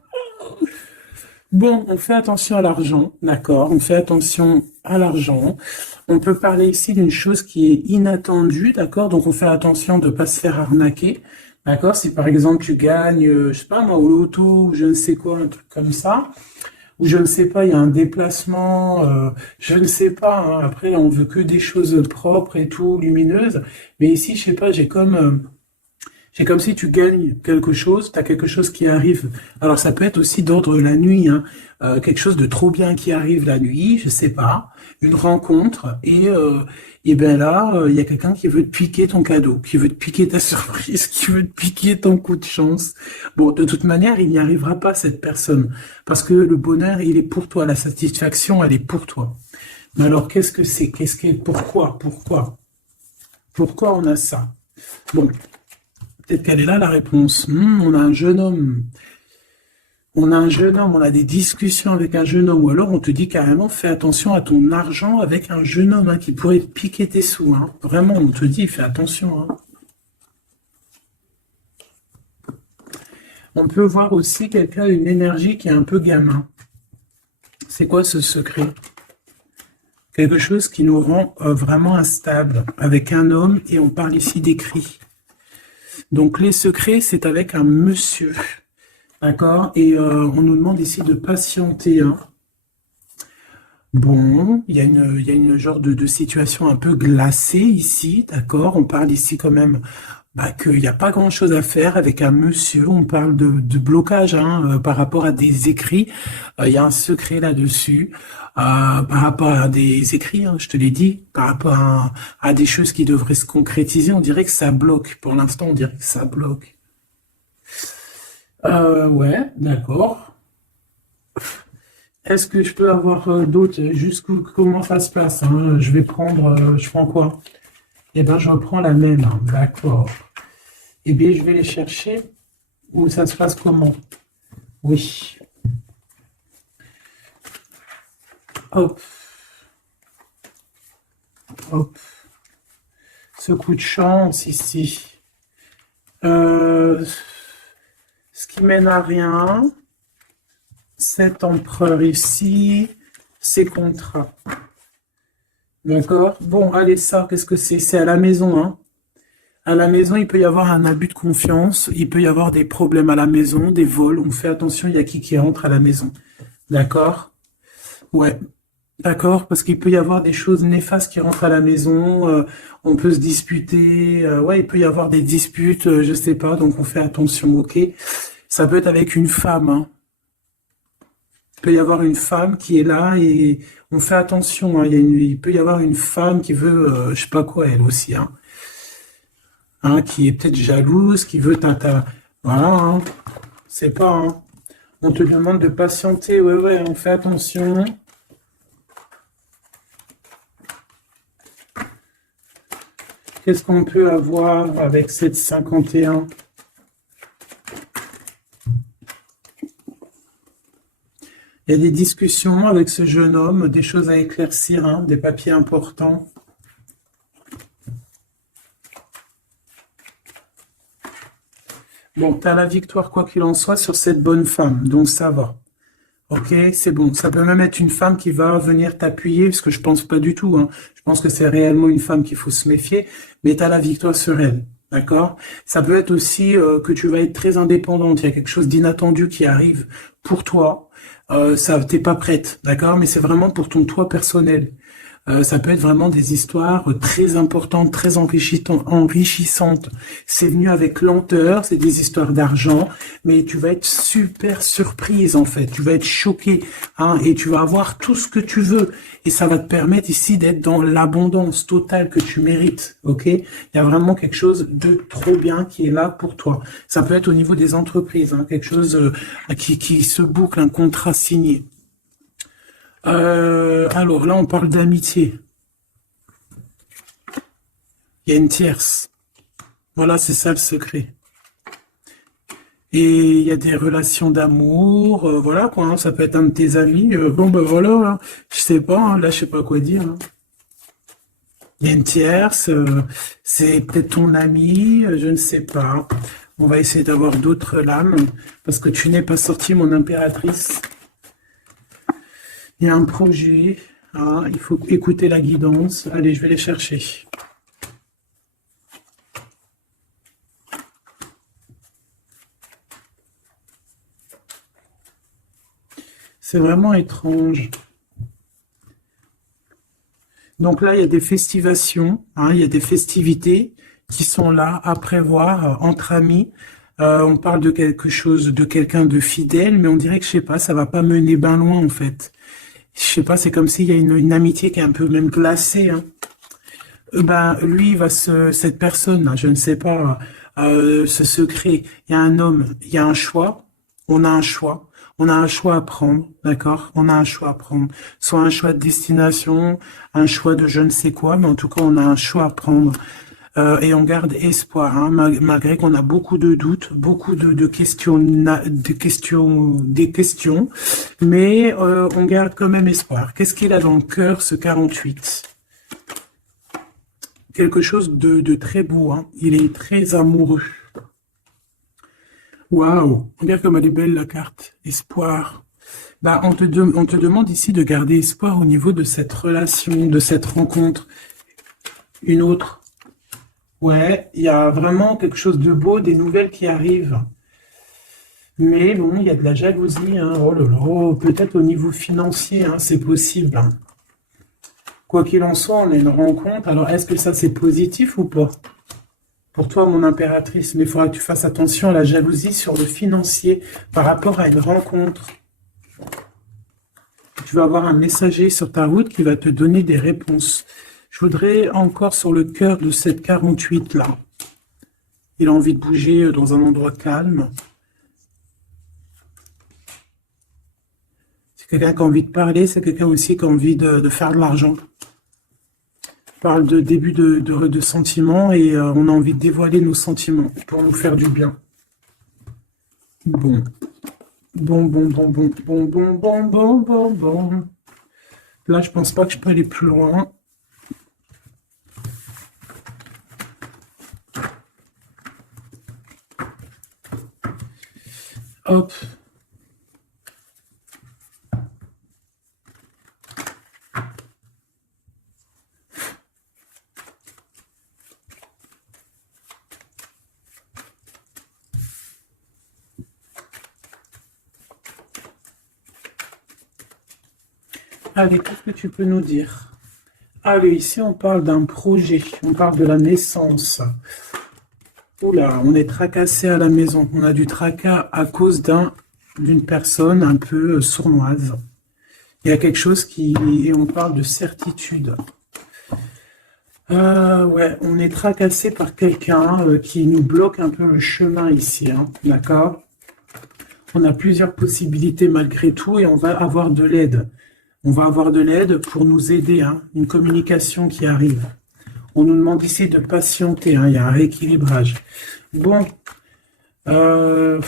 Bon, on fait attention à l'argent, d'accord? On fait attention à l'argent. On peut parler ici d'une chose qui est inattendue, d'accord? Donc on fait attention de ne pas se faire arnaquer, d'accord? Si par exemple tu gagnes, je sais pas moi, au loto, ou je ne sais quoi, un truc comme ça, ou je ne sais pas, il y a un déplacement, je ne sais pas. Hein, après, on veut que des choses propres et tout, lumineuses. Mais ici, je sais pas, c'est comme si tu gagnes quelque chose, tu as quelque chose qui arrive. Alors ça peut être aussi d'ordre la nuit, hein, quelque chose de trop bien qui arrive la nuit, je sais pas, une rencontre, et ben là, il y a quelqu'un qui veut te piquer ton cadeau, qui veut te piquer ta surprise, qui veut te piquer ton coup de chance. Bon, de toute manière, il n'y arrivera pas cette personne, parce que le bonheur, il est pour toi, la satisfaction, elle est pour toi. Mais alors, qu'est-ce que c'est? Pourquoi on a ça? Bon, peut-être qu'elle est là, la réponse. On a un jeune homme. On a un jeune homme, on a des discussions avec un jeune homme. Ou alors on te dit carrément, fais attention à ton argent avec un jeune homme hein, qui pourrait te piquer tes sous. Hein. Vraiment, on te dit, fais attention. Hein. On peut voir aussi quelqu'un, une énergie qui est un peu gamin. C'est quoi ce secret? Quelque chose qui nous rend vraiment instable avec un homme et on parle ici d'écrit. Donc les secrets, c'est avec un monsieur, d'accord? Et on nous demande ici de patienter. Hein. Bon, il y a une genre de situation un peu glacée ici, d'accord? On parle ici quand même qu'il n'y a pas grand-chose à faire avec un monsieur. On parle de blocage hein, par rapport à des écrits. Il y a un secret là-dessus. Par rapport à des écrits, hein, je te l'ai dit, par rapport à des choses qui devraient se concrétiser, on dirait que ça bloque. Pour l'instant, on dirait que ça bloque. Ouais, d'accord. Est-ce que je peux avoir d'autres, jusqu'où, comment ça se passe hein je vais prendre, je prends quoi? Eh ben, je reprends la même, hein, d'accord. Eh bien, je vais les chercher. Où ça se passe comment? Oui. Hop, hop. Ce coup de chance ici. Ce qui mène à rien. Cet empereur ici. Ces contrats. D'accord? Bon, allez, ça, qu'est-ce que c'est? C'est à la maison, hein. À la maison, il peut y avoir un abus de confiance, il peut y avoir des problèmes à la maison, des vols. On fait attention, il y a qui entre à la maison. D'accord? Ouais. D'accord, parce qu'il peut y avoir des choses néfastes qui rentrent à la maison, on peut se disputer, ouais, il peut y avoir des disputes, je sais pas, donc on fait attention, ok? Ça peut être avec une femme, hein. Il peut y avoir une femme qui est là et on fait attention, hein. Il peut y avoir une femme qui veut, je sais pas quoi, elle aussi, hein, qui est peut-être jalouse, qui veut voilà, hein, c'est pas, hein. On te demande de patienter, ouais, ouais, on fait attention. Qu'est-ce qu'on peut avoir avec cette 51? Il y a des discussions avec ce jeune homme, des choses à éclaircir, hein, des papiers importants. Bon, tu as la victoire, quoi qu'il en soit, sur cette bonne femme, donc ça va. Ok, c'est bon. Ça peut même être une femme qui va venir t'appuyer, parce que je pense pas du tout, hein. Je pense que c'est réellement une femme qu'il faut se méfier, mais tu as la victoire sur elle. D'accord? Ça peut être aussi que tu vas être très indépendante. Il y a quelque chose d'inattendu qui arrive pour toi. Ça, t'es pas prête, d'accord? Mais c'est vraiment pour ton toi personnel. Ça peut être vraiment des histoires très importantes, très enrichissantes. C'est venu avec lenteur, c'est des histoires d'argent, mais tu vas être super surprise en fait. Tu vas être choqué, hein, et tu vas avoir tout ce que tu veux. Et ça va te permettre ici d'être dans l'abondance totale que tu mérites. Ok? Il y a vraiment quelque chose de trop bien qui est là pour toi. Ça peut être au niveau des entreprises, hein, quelque chose qui se boucle, un contrat signé. Alors là, on parle d'amitié. Il y a une tierce. Voilà, c'est ça le secret. Et il y a des relations d'amour, voilà quoi, hein, ça peut être un de tes amis. Bon ben voilà, hein, je sais pas, hein, là je sais pas quoi dire, hein. Il y a une tierce, c'est peut-être ton ami, je ne sais pas. On va essayer d'avoir d'autres lames, parce que tu n'es pas sortie, mon impératrice. Il y a un projet, hein, il faut écouter la guidance. Allez, je vais les chercher. C'est vraiment étrange. Donc là, il y a des festivations, hein, il y a des festivités qui sont là à prévoir entre amis. On parle de quelque chose, de quelqu'un de fidèle, mais on dirait que, je sais pas, ça va pas mener ben loin en fait. Je sais pas, c'est comme s'il y a une amitié qui est un peu même glacée, hein. Ben, lui, cette personne-là, je ne sais pas, ce secret, il y a un homme, il y a un choix, on a un choix, on a un choix à prendre, d'accord? On a un choix à prendre, soit un choix de destination, un choix de je ne sais quoi, mais en tout cas, on a un choix à prendre. Et on garde espoir, hein, malgré qu'on a beaucoup de doutes, beaucoup de questions, des questions, mais on garde quand même espoir. Qu'est-ce qu'il a dans le cœur, ce 48? Quelque chose de très beau, hein. Il est très amoureux. Waouh, regarde comme elle est belle la carte. Espoir. Bah, on te demande ici de garder espoir au niveau de cette relation, de cette rencontre. Une autre. Ouais, il y a vraiment quelque chose de beau, des nouvelles qui arrivent. Mais bon, il y a de la jalousie, hein. Oh là là, peut-être au niveau financier, hein, c'est possible, hein. Quoi qu'il en soit, on a une rencontre. Alors, est-ce que ça c'est positif ou pas? Pour toi, mon impératrice, mais il faudra que tu fasses attention à la jalousie sur le financier par rapport à une rencontre. Tu vas avoir un messager sur ta route qui va te donner des réponses. Je voudrais encore sur le cœur de cette 48 là. Il a envie de bouger dans un endroit calme. C'est quelqu'un qui a envie de parler, c'est quelqu'un aussi qui a envie de faire de l'argent. On parle de début de sentiments et on a envie de dévoiler nos sentiments pour nous faire du bien. Bon. Bon, bon, bon, bon, bon, bon, bon, bon, bon, bon. Là, je pense pas que je peux aller plus loin. Hop. Allez, qu'est-ce que tu peux nous dire? Allez, ici, on parle d'un projet. On parle de la naissance. Oula, on est tracassé à la maison. On a du tracas à cause d'une personne un peu sournoise. Il y a quelque chose qui... Et on parle de certitude. Ouais, on est tracassé par quelqu'un qui nous bloque un peu le chemin ici, hein, d'accord? On a plusieurs possibilités malgré tout et on va avoir de l'aide. On va avoir de l'aide pour nous aider, hein, une communication qui arrive. On nous demande ici de patienter, hein, il y a un rééquilibrage. Bon, euh,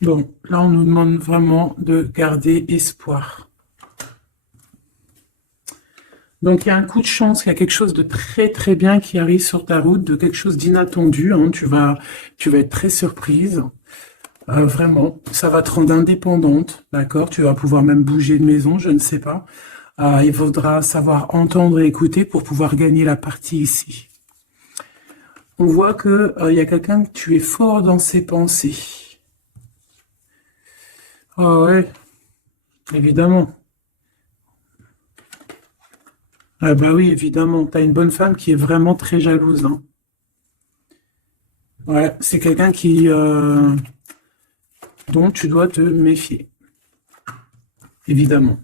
bon, là on nous demande vraiment de garder espoir. Donc il y a un coup de chance, il y a quelque chose de très très bien qui arrive sur ta route, de quelque chose d'inattendu, hein, tu vas être très surprise. Vraiment, ça va te rendre indépendante, d'accord? Tu vas pouvoir même bouger de maison, je ne sais pas. Il faudra savoir entendre et écouter pour pouvoir gagner la partie ici. On voit que il y a quelqu'un que tu es fort dans ses pensées. Ah ouais, évidemment. Ah bah oui, évidemment. T'as une bonne femme qui est vraiment très jalouse, hein. Ouais, c'est quelqu'un dont tu dois te méfier, évidemment.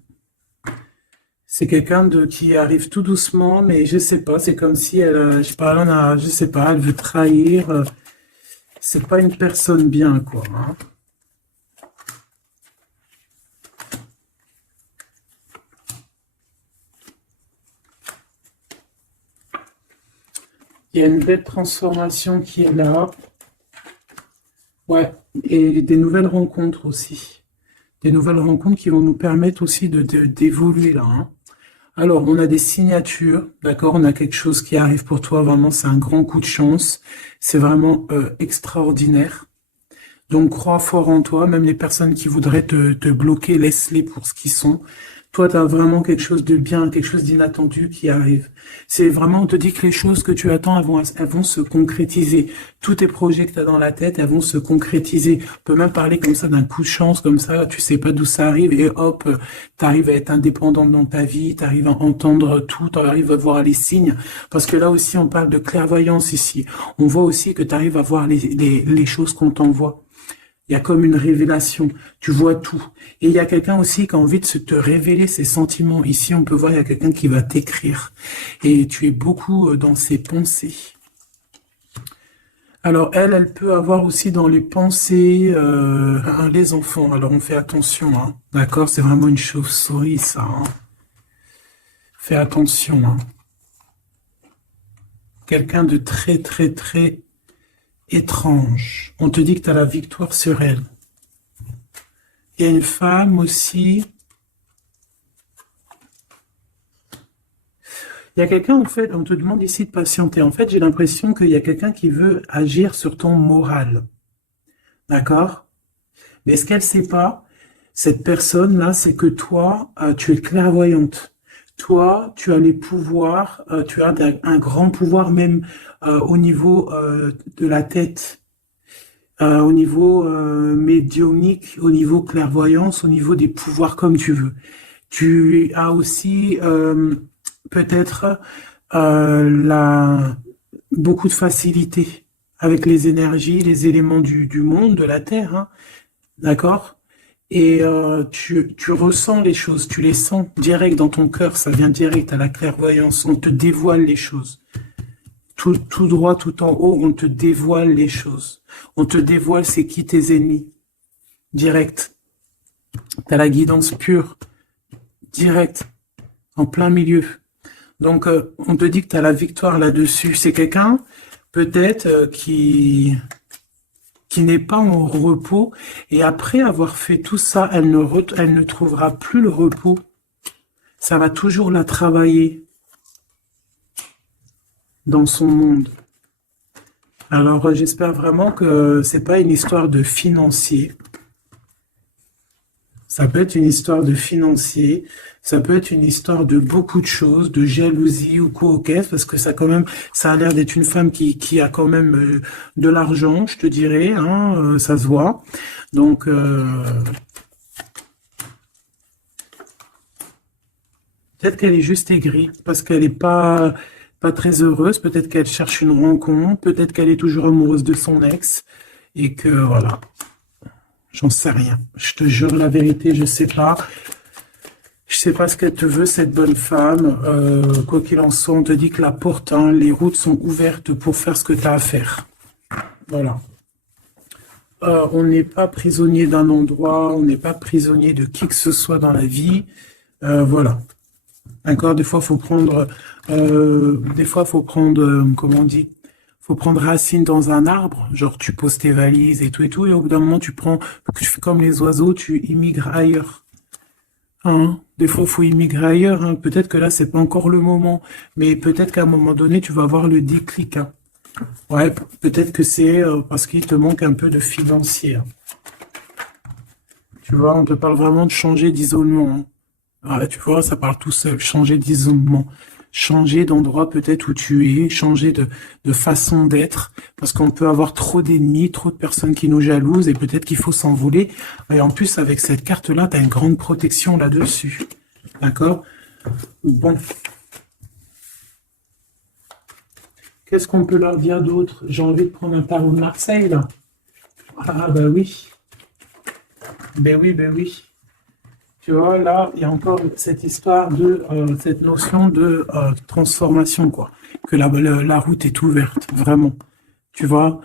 C'est quelqu'un qui arrive tout doucement, mais je sais pas, c'est comme si elle, je sais pas, je sais pas, elle veut trahir. C'est pas une personne bien, quoi, hein. Il y a une belle transformation qui est là. Ouais, et des nouvelles rencontres aussi. Des nouvelles rencontres qui vont nous permettre aussi d'évoluer là, hein. Alors, on a des signatures, d'accord? On a quelque chose qui arrive pour toi, vraiment, c'est un grand coup de chance. C'est vraiment extraordinaire. Donc, crois fort en toi, même les personnes qui voudraient te bloquer, laisse-les pour ce qu'ils sont. Toi, tu as vraiment quelque chose de bien, quelque chose d'inattendu qui arrive. C'est vraiment, on te dit que les choses que tu attends, elles vont se concrétiser. Tous tes projets que tu as dans la tête, elles vont se concrétiser. On peut même parler comme ça d'un coup de chance, comme ça, tu sais pas d'où ça arrive, et hop, tu arrives à être indépendante dans ta vie, tu arrives à entendre tout, tu arrives à voir les signes. Parce que là aussi, on parle de clairvoyance ici. On voit aussi que tu arrives à voir les choses qu'on t'envoie. Il y a comme une révélation, tu vois tout. Et il y a quelqu'un aussi qui a envie de te révéler ses sentiments. Ici, on peut voir, il y a quelqu'un qui va t'écrire. Et tu es beaucoup dans ses pensées. Alors, elle peut avoir aussi dans les pensées les enfants. Alors, on fait attention, hein. D'accord? C'est vraiment une chauve-souris, ça, hein. Fais attention, hein. Quelqu'un de très, très, très étrange. On te dit que tu as la victoire sur elle. Il y a une femme aussi. Il y a quelqu'un, en fait, on te demande ici de patienter. En fait, j'ai l'impression qu'il y a quelqu'un qui veut agir sur ton moral. D'accord? Mais ce qu'elle ne sait pas, cette personne-là, c'est que toi, tu es clairvoyante. Toi, tu as les pouvoirs, tu as un grand pouvoir même au niveau de la tête. Au niveau médiumnique, au niveau clairvoyance, au niveau des pouvoirs comme tu veux. Tu as aussi peut-être beaucoup de facilité avec les énergies, les éléments du monde, de la Terre, hein, d'accord? Et tu ressens les choses, tu les sens direct dans ton cœur, ça vient direct à la clairvoyance, on te dévoile les choses. Tout droit, tout en haut, on te dévoile les choses. On te dévoile c'est qui tes ennemis. Direct. T'as la guidance pure. Direct. En plein milieu. Donc, on te dit que tu as la victoire là-dessus. C'est quelqu'un, peut-être, qui n'est pas en repos. Et après avoir fait tout ça, elle ne trouvera plus le repos. Ça va toujours la travailler dans son monde. Alors, j'espère vraiment que c'est pas une histoire de financier. Ça peut être une histoire de financier, ça peut être une histoire de beaucoup de choses, de jalousie ou quoi au caisse, parce que ça quand même, ça a l'air d'être une femme qui a quand même de l'argent, je te dirais, hein, ça se voit. Donc, peut-être qu'elle est juste aigrie, parce qu'elle n'est pas très heureuse, peut-être qu'elle cherche une rencontre, peut-être qu'elle est toujours amoureuse de son ex, et que voilà, j'en sais rien. Je te jure la vérité, je sais pas. Je sais pas ce qu'elle te veut, cette bonne femme. Quoi qu'il en soit, on te dit que la porte, hein, les routes sont ouvertes pour faire ce que tu as à faire. Voilà. On n'est pas prisonnier d'un endroit, on n'est pas prisonnier de qui que ce soit dans la vie. Voilà. D'accord? Des fois, faut prendre, comment on dit? Faut prendre racine dans un arbre. Genre, tu poses tes valises et tout, et au bout d'un moment, tu fais comme les oiseaux, tu immigres ailleurs. Hein, des fois, il faut immigrer ailleurs. Hein. Peut-être que là, c'est pas encore le moment, mais peut-être qu'à un moment donné, tu vas avoir le déclic. Hein. Ouais, peut-être que c'est parce qu'il te manque un peu de financier. Hein. Tu vois, on te parle vraiment de changer d'isolement. Hein. Ouais, tu vois, ça parle tout seul. Changer d'isolement. Changer d'endroit peut-être où tu es, changer de façon d'être, parce qu'on peut avoir trop d'ennemis, trop de personnes qui nous jalousent, et peut-être qu'il faut s'envoler. Et en plus, avec cette carte-là, tu as une grande protection là-dessus. D'accord? Bon. Qu'est-ce qu'on peut leur dire d'autre? J'ai envie de prendre un tarot de Marseille, là. Ah, bah oui. Ben oui, ben oui. Tu vois, là, il y a encore cette histoire de cette notion de transformation, quoi. Que la route est ouverte, vraiment. Tu vois,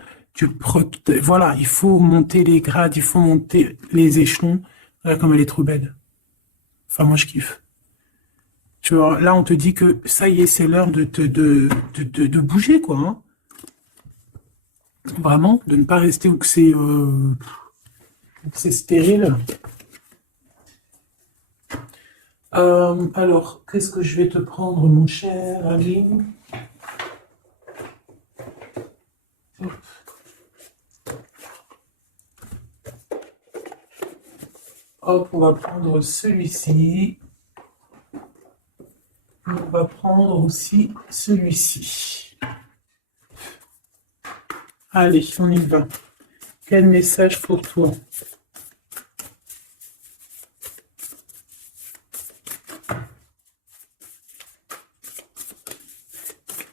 voilà, il faut monter les grades, il faut monter les échelons. Regarde comme elle est trop belle. Enfin, moi, je kiffe. Tu vois, là, on te dit que ça y est, c'est l'heure de bouger, quoi. Hein. Vraiment, de ne pas rester où que c'est stérile. Alors, qu'est-ce que je vais te prendre, mon cher ami? Hop. Hop, on va prendre celui-ci. On va prendre aussi celui-ci. Allez, on y va. Quel message pour toi?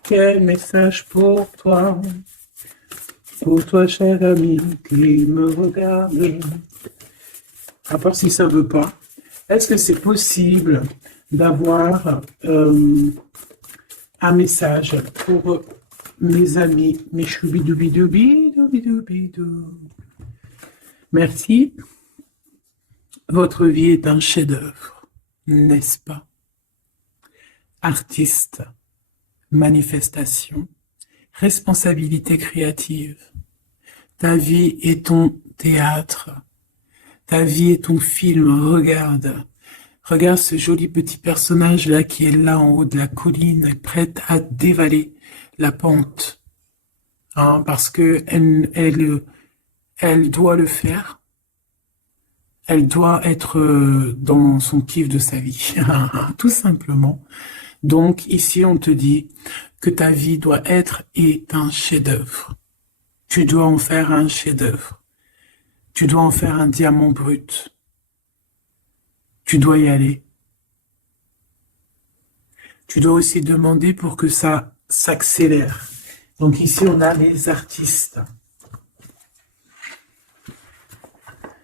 Quel message pour toi? Pour toi, cher ami, qui me regarde. À part si ça veut pas. Est-ce que c'est possible d'avoir un message pour mes amis, mes choubidoubidoubidoubidoubidoubidou? Merci. Votre vie est un chef-d'œuvre, n'est-ce pas? Artiste, manifestation, responsabilité créative. Ta vie est ton théâtre. Ta vie est ton film. Regarde. Regarde ce joli petit personnage-là qui est là en haut de la colline, prête à dévaler la pente. Hein, parce que elle doit le faire. Elle doit être dans son kiff de sa vie. Tout simplement. Donc, ici, on te dit que ta vie doit être est un chef-d'œuvre. Tu dois en faire un chef-d'œuvre. Tu dois en faire un diamant brut. Tu dois y aller. Tu dois aussi demander pour que ça s'accélère. Donc ici, on a les artistes.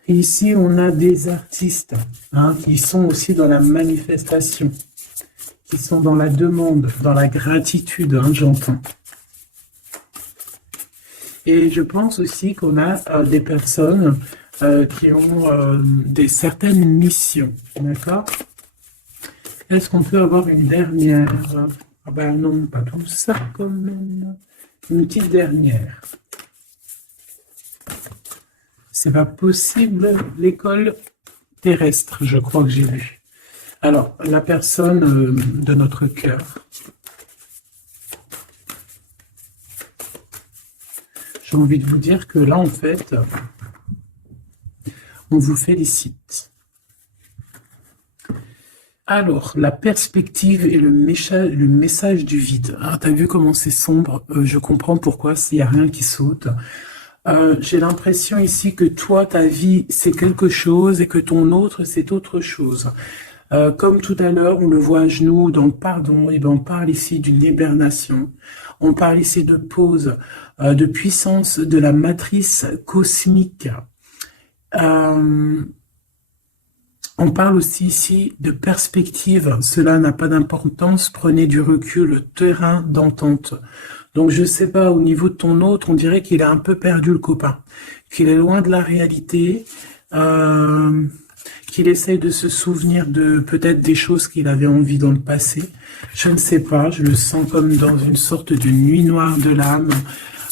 Ici, on a des artistes qui sont aussi dans la manifestation, qui sont dans la demande, dans la gratitude, j'entends. Et je pense aussi qu'on a des personnes qui ont certaines missions, d'accord? Est-ce qu'on peut avoir une dernière? Ah ben non, pas tout ça quand même. Une petite dernière. C'est pas possible, l'école terrestre, je crois que j'ai vu. Alors, la personne de notre cœur. J'ai envie de vous dire que là, en fait, on vous félicite. Alors, la perspective et le message du vide. Ah, t'as vu comment c'est sombre? Je comprends pourquoi s'il n'y a rien qui saute. J'ai l'impression ici que toi, ta vie, c'est quelque chose et que ton autre, c'est autre chose. Comme tout à l'heure, on le voit à genoux dans le pardon, et ben on parle ici d'une hibernation. On parle ici de pause, de puissance de la matrice cosmique. Euh, on parle aussi ici de perspective. Cela n'a pas d'importance. Prenez du recul, terrain d'entente. Donc je sais pas, au niveau de ton autre, on dirait qu'il a un peu perdu le copain, qu'il est loin de la réalité. Qu'il essaye de se souvenir de peut-être des choses qu'il avait envie dans le passé. Je ne sais pas, je le sens comme dans une sorte de nuit noire de l'âme.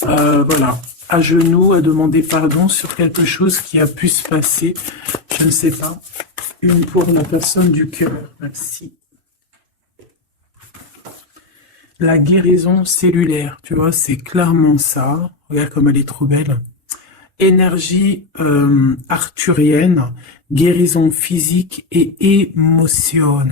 Voilà, à genoux, à demander pardon sur quelque chose qui a pu se passer. Je ne sais pas. Une pour la personne du cœur. Merci. La guérison cellulaire, tu vois, c'est clairement ça. Regarde comme elle est trop belle. Énergie arthurienne, guérison physique et émotion.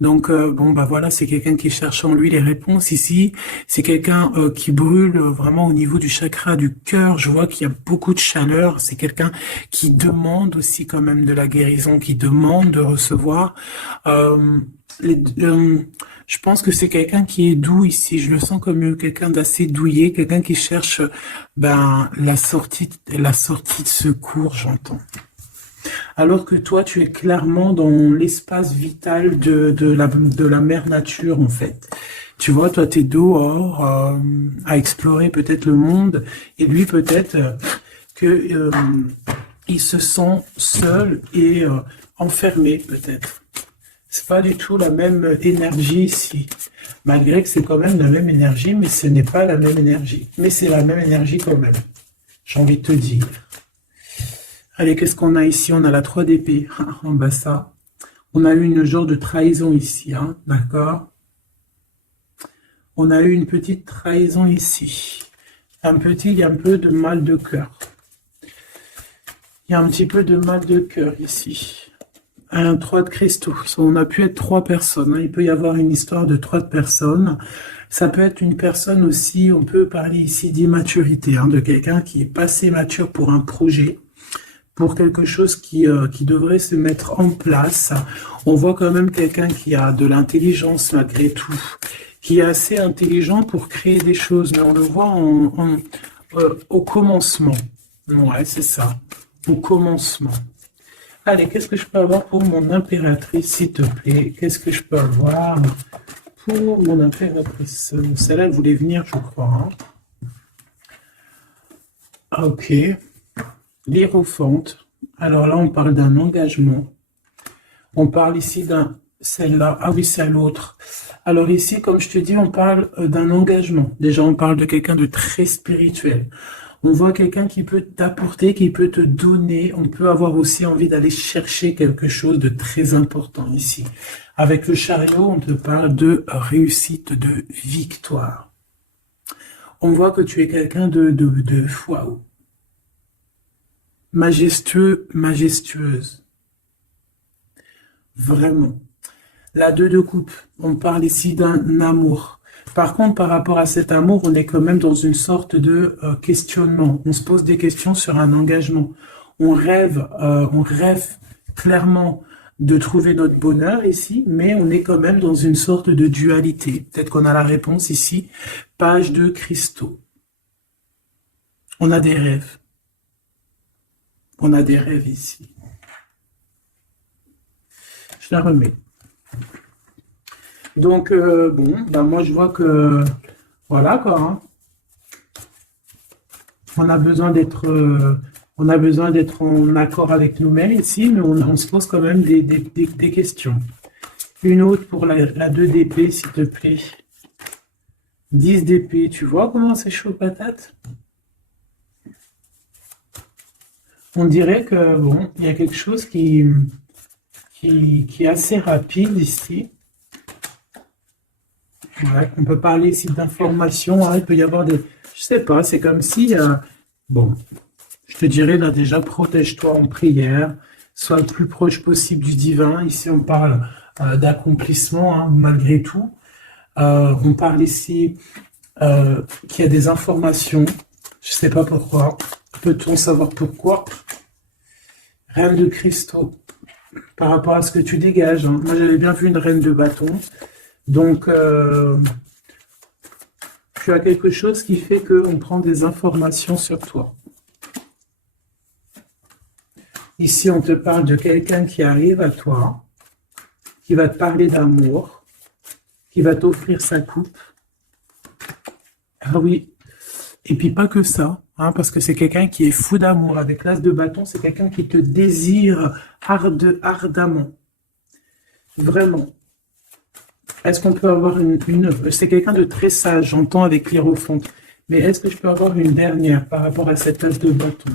Donc bon bah voilà, c'est quelqu'un qui cherche en lui les réponses ici. C'est quelqu'un qui brûle vraiment au niveau du chakra du cœur. Je vois qu'il y a beaucoup de chaleur. C'est quelqu'un qui demande aussi quand même de la guérison, qui demande de recevoir. Les, euh, je pense que c'est quelqu'un qui est doux ici. Je le sens comme quelqu'un d'assez douillet, quelqu'un qui cherche ben la sortie de secours, j'entends. Alors que toi, tu es clairement dans l'espace vital de la mère nature, en fait. Tu vois, toi, tu es dehors à explorer peut-être le monde, et lui, peut-être que il se sent seul et enfermé, peut-être. C'est pas du tout la même énergie ici. Malgré que c'est quand même la même énergie, mais ce n'est pas la même énergie. Mais c'est la même énergie quand même. J'ai envie de te dire. Allez, qu'est-ce qu'on a ici? On a la 3 d'épée. En bas ça. On a eu une genre de trahison ici, hein, d'accord? On a eu une petite trahison ici. Il y a un peu de mal de cœur. Il y a un petit peu de mal de cœur ici. Un 3 de cristaux. On a pu être 3 personnes. Hein. Il peut y avoir une histoire de 3 personnes. Ça peut être une personne aussi, on peut parler ici d'immaturité, hein, de quelqu'un qui est pas assez mature pour un projet, pour quelque chose qui devrait se mettre en place. On voit quand même quelqu'un qui a de l'intelligence malgré tout, qui est assez intelligent pour créer des choses, mais on le voit au commencement. Ouais, c'est ça, au commencement. Allez, qu'est-ce que je peux avoir pour mon impératrice, s'il te plaît? Qu'est-ce que je peux avoir pour mon impératrice? Celle-là, elle voulait venir, je crois. Hein. Ok. L'Hiérophante. Alors là, on parle d'un engagement. On parle ici celle-là. Ah oui, c'est l'autre. Alors ici, comme je te dis, on parle d'un engagement. Déjà, on parle de quelqu'un de très spirituel. On voit quelqu'un qui peut t'apporter, qui peut te donner. On peut avoir aussi envie d'aller chercher quelque chose de très important ici. Avec le chariot, on te parle de réussite, de victoire. On voit que tu es quelqu'un de waouh. Majestueux, majestueuse. Vraiment. La 2 de coupe, on parle ici d'un amour. Par contre, par rapport à cet amour, on est quand même dans une sorte de questionnement. On se pose des questions sur un engagement. On rêve clairement de trouver notre bonheur ici, mais on est quand même dans une sorte de dualité. Peut-être qu'on a la réponse ici. Page de cristaux. On a des rêves. On a des rêves ici. Je la remets. Donc, bon, ben moi je vois que, voilà quoi, hein. On a besoin d'être en accord avec nous-mêmes ici, mais on se pose quand même des questions. Une autre pour la 2 d'épée, s'il te plaît. 10 d'épée, tu vois comment c'est chaud patate? On dirait que, bon, il y a quelque chose qui est assez rapide ici. Ouais, on peut parler ici d'informations, hein, il peut y avoir des... Je sais pas, c'est comme si... bon, je te dirais là déjà, protège-toi en prière, sois le plus proche possible du divin. Ici, on parle d'accomplissement, hein, malgré tout. On parle ici qu'il y a des informations. Je ne sais pas pourquoi. Peut-on savoir pourquoi? Reine de cristaux. Par rapport à ce que tu dégages, hein. Moi, j'avais bien vu une reine de bâton. Donc, tu as quelque chose qui fait qu'on prend des informations sur toi. Ici, on te parle de quelqu'un qui arrive à toi, qui va te parler d'amour, qui va t'offrir sa coupe. Ah oui, et puis pas que ça, hein, parce que c'est quelqu'un qui est fou d'amour. Avec l'as de bâton, c'est quelqu'un qui te désire ardemment. Vraiment. Est-ce qu'on peut avoir c'est quelqu'un de très sage, j'entends avec l'hiérophante. Mais est-ce que je peux avoir une dernière par rapport à cette as de bâton?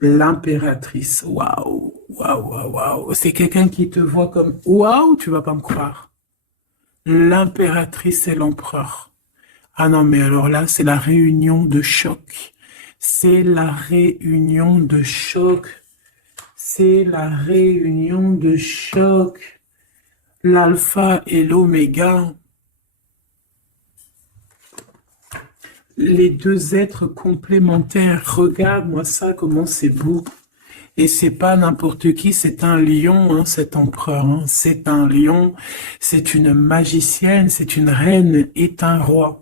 L'impératrice. Waouh, waouh, waouh, waouh. C'est quelqu'un qui te voit comme waouh, tu vas pas me croire. L'impératrice et l'empereur. Ah non, mais alors là, c'est la réunion de choc. C'est la réunion de choc. C'est la réunion de choc. L'alpha et l'oméga. Les deux êtres complémentaires. Regarde-moi ça, comment c'est beau. Et c'est pas n'importe qui, c'est un lion, hein, cet empereur. Hein. C'est un lion, c'est une magicienne, c'est une reine et un roi.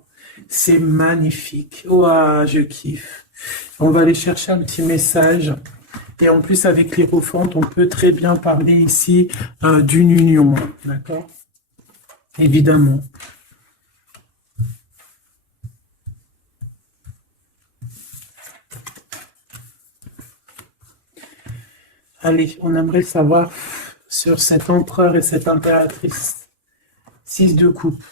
C'est magnifique. Ouah, je kiffe. On va aller chercher un petit message. Et en plus, avec l'hiérophante, on peut très bien parler ici d'une union. Hein, d'accord? Évidemment. Allez, on aimerait savoir sur cet empereur et cette impératrice. 6 de coupe.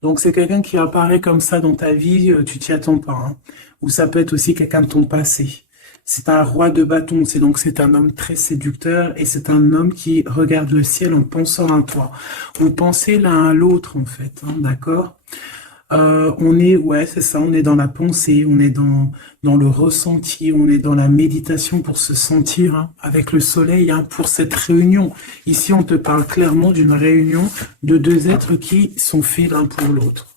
Donc c'est quelqu'un qui apparaît comme ça dans ta vie, tu t'y attends pas. Hein. Ou ça peut être aussi quelqu'un de ton passé. C'est un roi de bâton, c'est un homme très séducteur et c'est un homme qui regarde le ciel en pensant à toi. On pensait l'un à l'autre en fait, hein, d'accord? Ouais, c'est ça, on est dans la pensée, on est dans le ressenti, on est dans la méditation pour se sentir hein, avec le soleil hein, pour cette réunion. Ici, on te parle clairement d'une réunion de deux êtres qui sont faits l'un pour l'autre.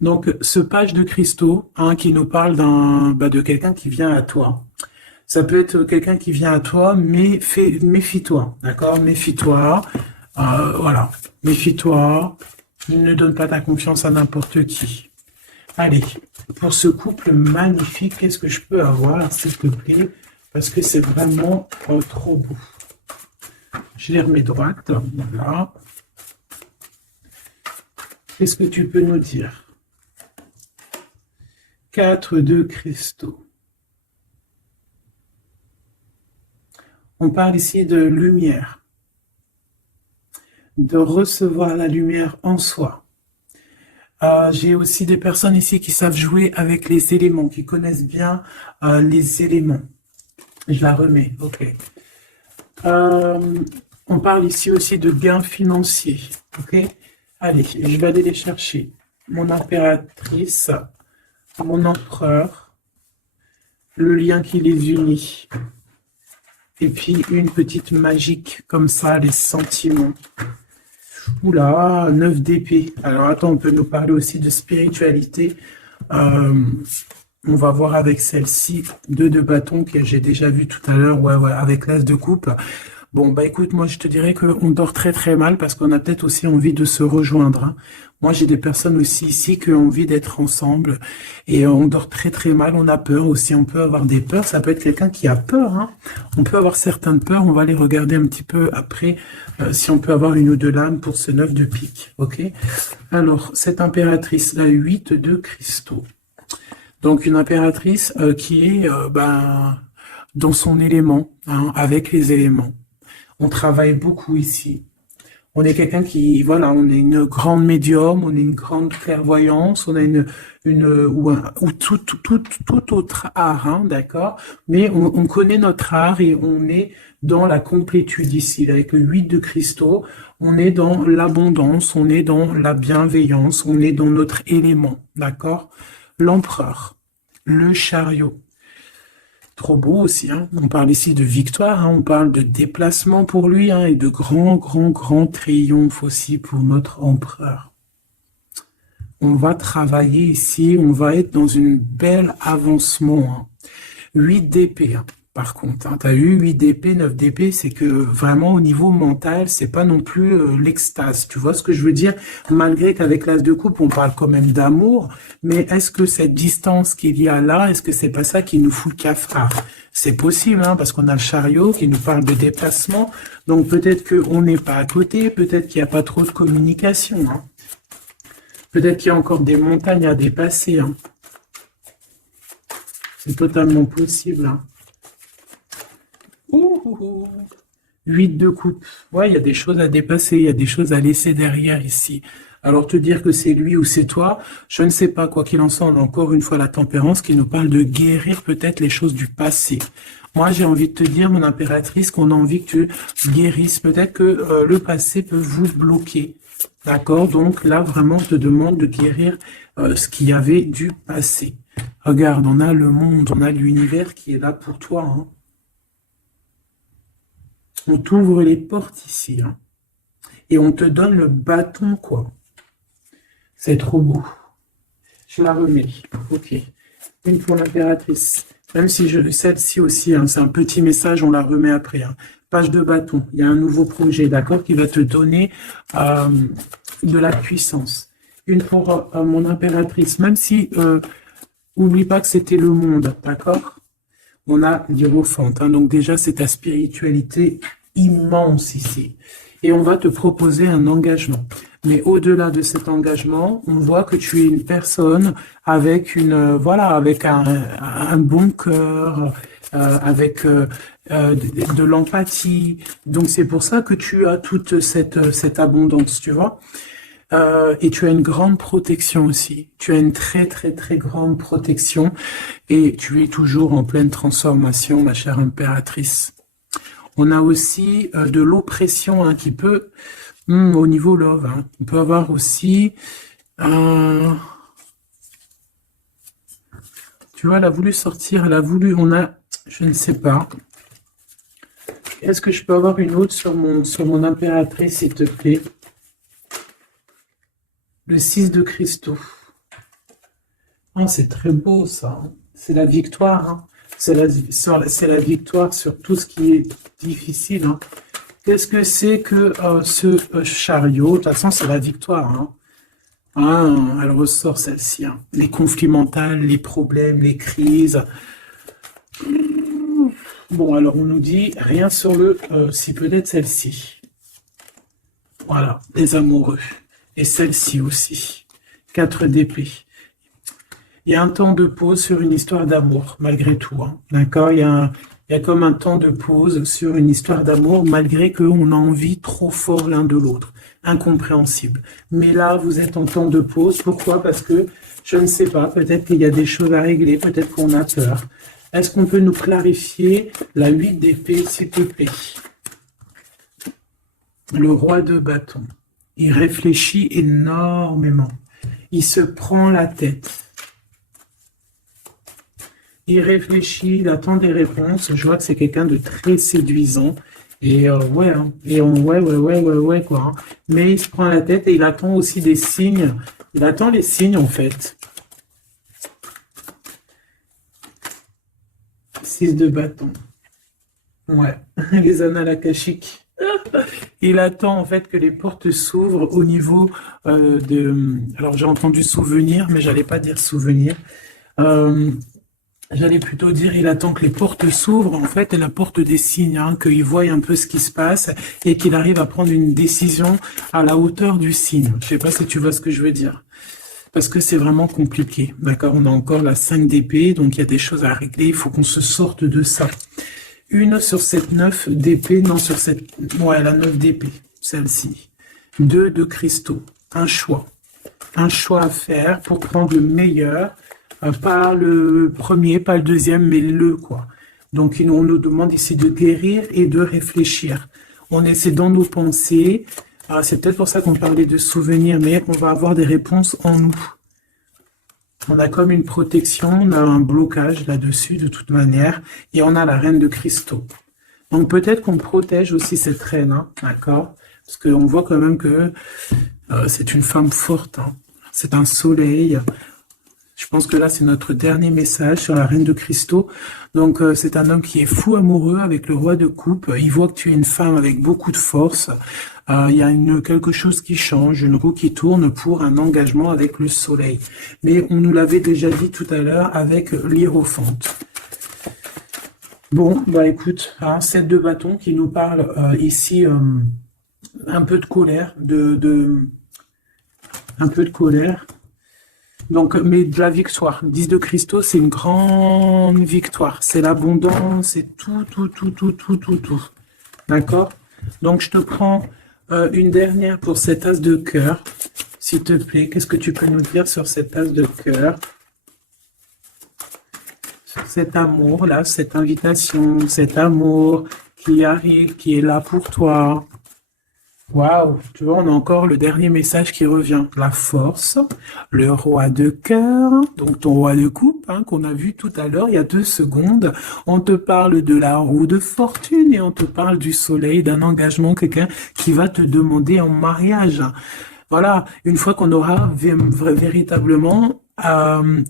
Donc, ce page de cristaux hein, qui nous parle de quelqu'un qui vient à toi. Ça peut être quelqu'un qui vient à toi, mais méfie-toi, d'accord? Méfie-toi. Voilà, méfie-toi, ne donne pas ta confiance à n'importe qui. Allez, pour ce couple magnifique, qu'est-ce que je peux avoir, s'il te plaît? Parce que c'est vraiment trop beau. Je les remets droite, voilà. Qu'est-ce que tu peux nous dire? 4 de cristaux. On parle ici de lumière. De recevoir la lumière en soi. J'ai aussi des personnes ici qui savent jouer avec les éléments, qui connaissent bien les éléments. Je la remets, ok. On parle ici aussi de gains financiers, ok. Allez, je vais aller les chercher. Mon impératrice, mon empereur, le lien qui les unit. Et puis une petite magique comme ça, les sentiments. Oula, 9 d'épée. Alors attends, on peut nous parler aussi de spiritualité. On va voir avec celle-ci, 2 de bâton que j'ai déjà vu tout à l'heure, ouais, avec l'as de coupe. Bon, bah écoute, moi je te dirais qu'on dort très très mal parce qu'on a peut-être aussi envie de se rejoindre. Hein. Moi j'ai des personnes aussi ici qui ont envie d'être ensemble et on dort très très mal, on a peur aussi, on peut avoir des peurs, ça peut être quelqu'un qui a peur. Hein. On peut avoir certaines peurs, on va les regarder un petit peu après si on peut avoir une ou deux lames pour ce 9 de pique. Ok. Alors, cette impératrice, la 8 de cristaux. Donc une impératrice qui est dans son élément, hein, avec les éléments. On travaille beaucoup ici. On est quelqu'un qui, voilà, on est une grande médium, on est une grande clairvoyance, on a ou tout autre art, hein, d'accord. Mais on connaît notre art et on est dans la complétude ici, avec le 8 de cristaux. On est dans l'abondance, on est dans la bienveillance, on est dans notre élément, d'accord. L'empereur, le chariot. Trop beau aussi, hein. On parle ici de victoire, hein. On parle de déplacement pour lui, hein, et de grand triomphe aussi pour notre empereur. On va travailler ici, on va être dans une belle avancement, hein. 8 d'épée, hein. Par contre, hein, tu as eu 8 d'épée, 9 d'épée, c'est que vraiment au niveau mental, c'est pas non plus l'extase. Tu vois ce que je veux dire? Malgré qu'avec l'as de coupe, on parle quand même d'amour, mais est-ce que cette distance qu'il y a là, est-ce que c'est pas ça qui nous fout le cafard? C'est possible, hein, parce qu'on a le chariot qui nous parle de déplacement, donc peut-être qu'on n'est pas à côté, peut-être qu'il n'y a pas trop de communication, hein. Peut-être qu'il y a encore des montagnes à dépasser, hein. C'est totalement possible, hein. 8 de coupe. Ouais, il y a des choses à dépasser, il y a des choses à laisser derrière ici. Alors te dire que c'est lui ou c'est toi, je ne sais pas, quoi qu'il en soit, on a encore une fois la tempérance qui nous parle de guérir peut-être les choses du passé. Moi, j'ai envie de te dire, mon impératrice, qu'on a envie que tu guérisses. Peut-être que le passé peut vous bloquer. D'accord? Donc là, vraiment, on te demande de guérir ce qu'il y avait du passé. Regarde, on a le monde, on a l'univers qui est là pour toi, hein. On t'ouvre les portes ici, hein. Et on te donne le bâton, quoi. C'est trop beau. Je la remets. Ok. Une pour l'impératrice. Même si celle-ci aussi, hein, c'est un petit message, on la remet après, hein. Page de bâton. Il y a un nouveau projet, d'accord, qui va te donner de la puissance. Une pour mon impératrice. Même si, oublie pas que c'était le monde, d'accord? On a l'Hiérophante, hein, donc déjà c'est ta spiritualité immense ici. Et on va te proposer un engagement. Mais au-delà de cet engagement, on voit que tu es une personne avec avec un bon cœur, avec de l'empathie. Donc c'est pour ça que tu as toute cette abondance, tu vois. Et tu as une grande protection aussi. Tu as une très grande protection et tu es toujours en pleine transformation, ma chère impératrice. On a aussi de l'oppression, hein, qui peut, au niveau love, hein, on peut avoir aussi, tu vois, elle a voulu sortir, je ne sais pas. Est-ce que je peux avoir une autre sur mon impératrice, s'il te plaît? Le 6 de cristaux. Oh, c'est très beau, ça, hein. C'est la victoire, hein. C'est la victoire sur tout ce qui est difficile, hein. Qu'est-ce que c'est que ce chariot? De toute façon, c'est la victoire, hein. Ah, elle ressort celle-ci, hein. Les conflits mentaux, les problèmes, les crises. Bon, alors on nous dit rien sur si peut-être celle-ci. Voilà, les amoureux. Et celle-ci aussi. 4 d'épée. Il y a un temps de pause sur une histoire d'amour, malgré tout, hein. D'accord? Il y a comme un temps de pause sur une histoire d'amour, malgré qu'on a envie trop fort l'un de l'autre. Incompréhensible. Mais là, vous êtes en temps de pause. Pourquoi? Parce que, je ne sais pas, peut-être qu'il y a des choses à régler, peut-être qu'on a peur. Est-ce qu'on peut nous clarifier la 8 d'épée, s'il te plaît? Le roi de bâton. Il réfléchit énormément. Il se prend la tête. Il réfléchit, il attend des réponses. Je vois que c'est quelqu'un de très séduisant. Et ouais, hein. Ouais, quoi, hein. Mais il se prend la tête et il attend aussi des signes. Il attend les signes, en fait. 6 de bâton. Ouais, les annales akashiques. Il attend en fait que les portes s'ouvrent au niveau Alors j'ai entendu souvenir, mais j'allais pas dire souvenir. J'allais plutôt dire il attend que les portes s'ouvrent en fait et la porte des signes, hein, qu'il voie un peu ce qui se passe et qu'il arrive à prendre une décision à la hauteur du signe. Je sais pas si tu vois ce que je veux dire. Parce que c'est vraiment compliqué. D'accord, on a encore la 5 d'épée, donc il y a des choses à régler. Il faut qu'on se sorte de ça. Une sur cette 9 d'épée, non sur cette... Ouais, la 9 d'épée, celle-ci. 2 de cristaux, un choix. Un choix à faire pour prendre le meilleur. Pas le premier, pas le deuxième, mais quoi. Donc on nous demande ici de guérir et de réfléchir. C'est dans nos pensées. C'est peut-être pour ça qu'on parlait de souvenirs, mais on va avoir des réponses en nous. On a comme une protection, on a un blocage là-dessus de toute manière, et on a la reine de cristaux. Donc peut-être qu'on protège aussi cette reine, hein, d'accord? Parce qu'on voit quand même que c'est une femme forte, hein. C'est un soleil. Je pense que là, c'est notre dernier message sur la reine de cristaux. Donc, c'est un homme qui est fou amoureux avec le roi de coupe. Il voit que tu es une femme avec beaucoup de force. Il y a quelque chose qui change, une roue qui tourne pour un engagement avec le soleil. Mais on nous l'avait déjà dit tout à l'heure avec l'hiérophante. Bon, bah écoute, hein, 7 de bâton qui nous parle ici un peu de colère, un peu de colère. Donc, mais de la victoire. 10 de cristaux, c'est une grande victoire. C'est l'abondance, c'est tout, tout, tout, tout, tout, tout, tout. D'accord? Donc, je te prends une dernière pour cet as de cœur. S'il te plaît, qu'est-ce que tu peux nous dire sur cet as de cœur? Sur cet amour, là, cette invitation, cet amour qui arrive, qui est là pour toi. Waouh, tu vois, on a encore le dernier message qui revient. La force, le roi de cœur, donc ton roi de coupe, hein, qu'on a vu tout à l'heure, il y a 2 secondes. On te parle de la roue de fortune et on te parle du soleil, d'un engagement, quelqu'un qui va te demander en mariage. Voilà, une fois qu'on aura véritablement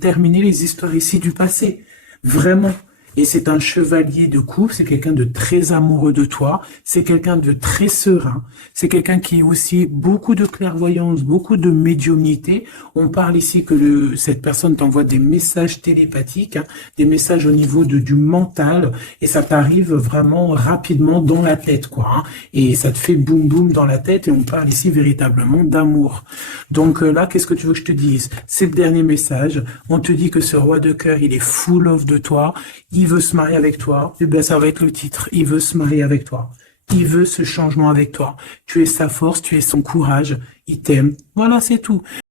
terminé les histoires ici du passé. Vraiment. Et c'est un chevalier de coupe, c'est quelqu'un de très amoureux de toi, c'est quelqu'un de très serein, c'est quelqu'un qui a aussi beaucoup de clairvoyance, beaucoup de médiumnité. On parle ici que cette personne t'envoie des messages télépathiques, hein, des messages au niveau du mental, et ça t'arrive vraiment rapidement dans la tête, quoi. Hein, et ça te fait boum boum dans la tête, et on parle ici véritablement d'amour. Donc là, qu'est-ce que tu veux que je te dise? C'est le dernier message. On te dit que ce roi de cœur, il est full of de toi. Il veut se marier avec toi, et bien ça va être le titre. Il veut se marier avec toi. Il veut ce changement avec toi. Tu es sa force, tu es son courage. Il t'aime. Voilà, c'est tout.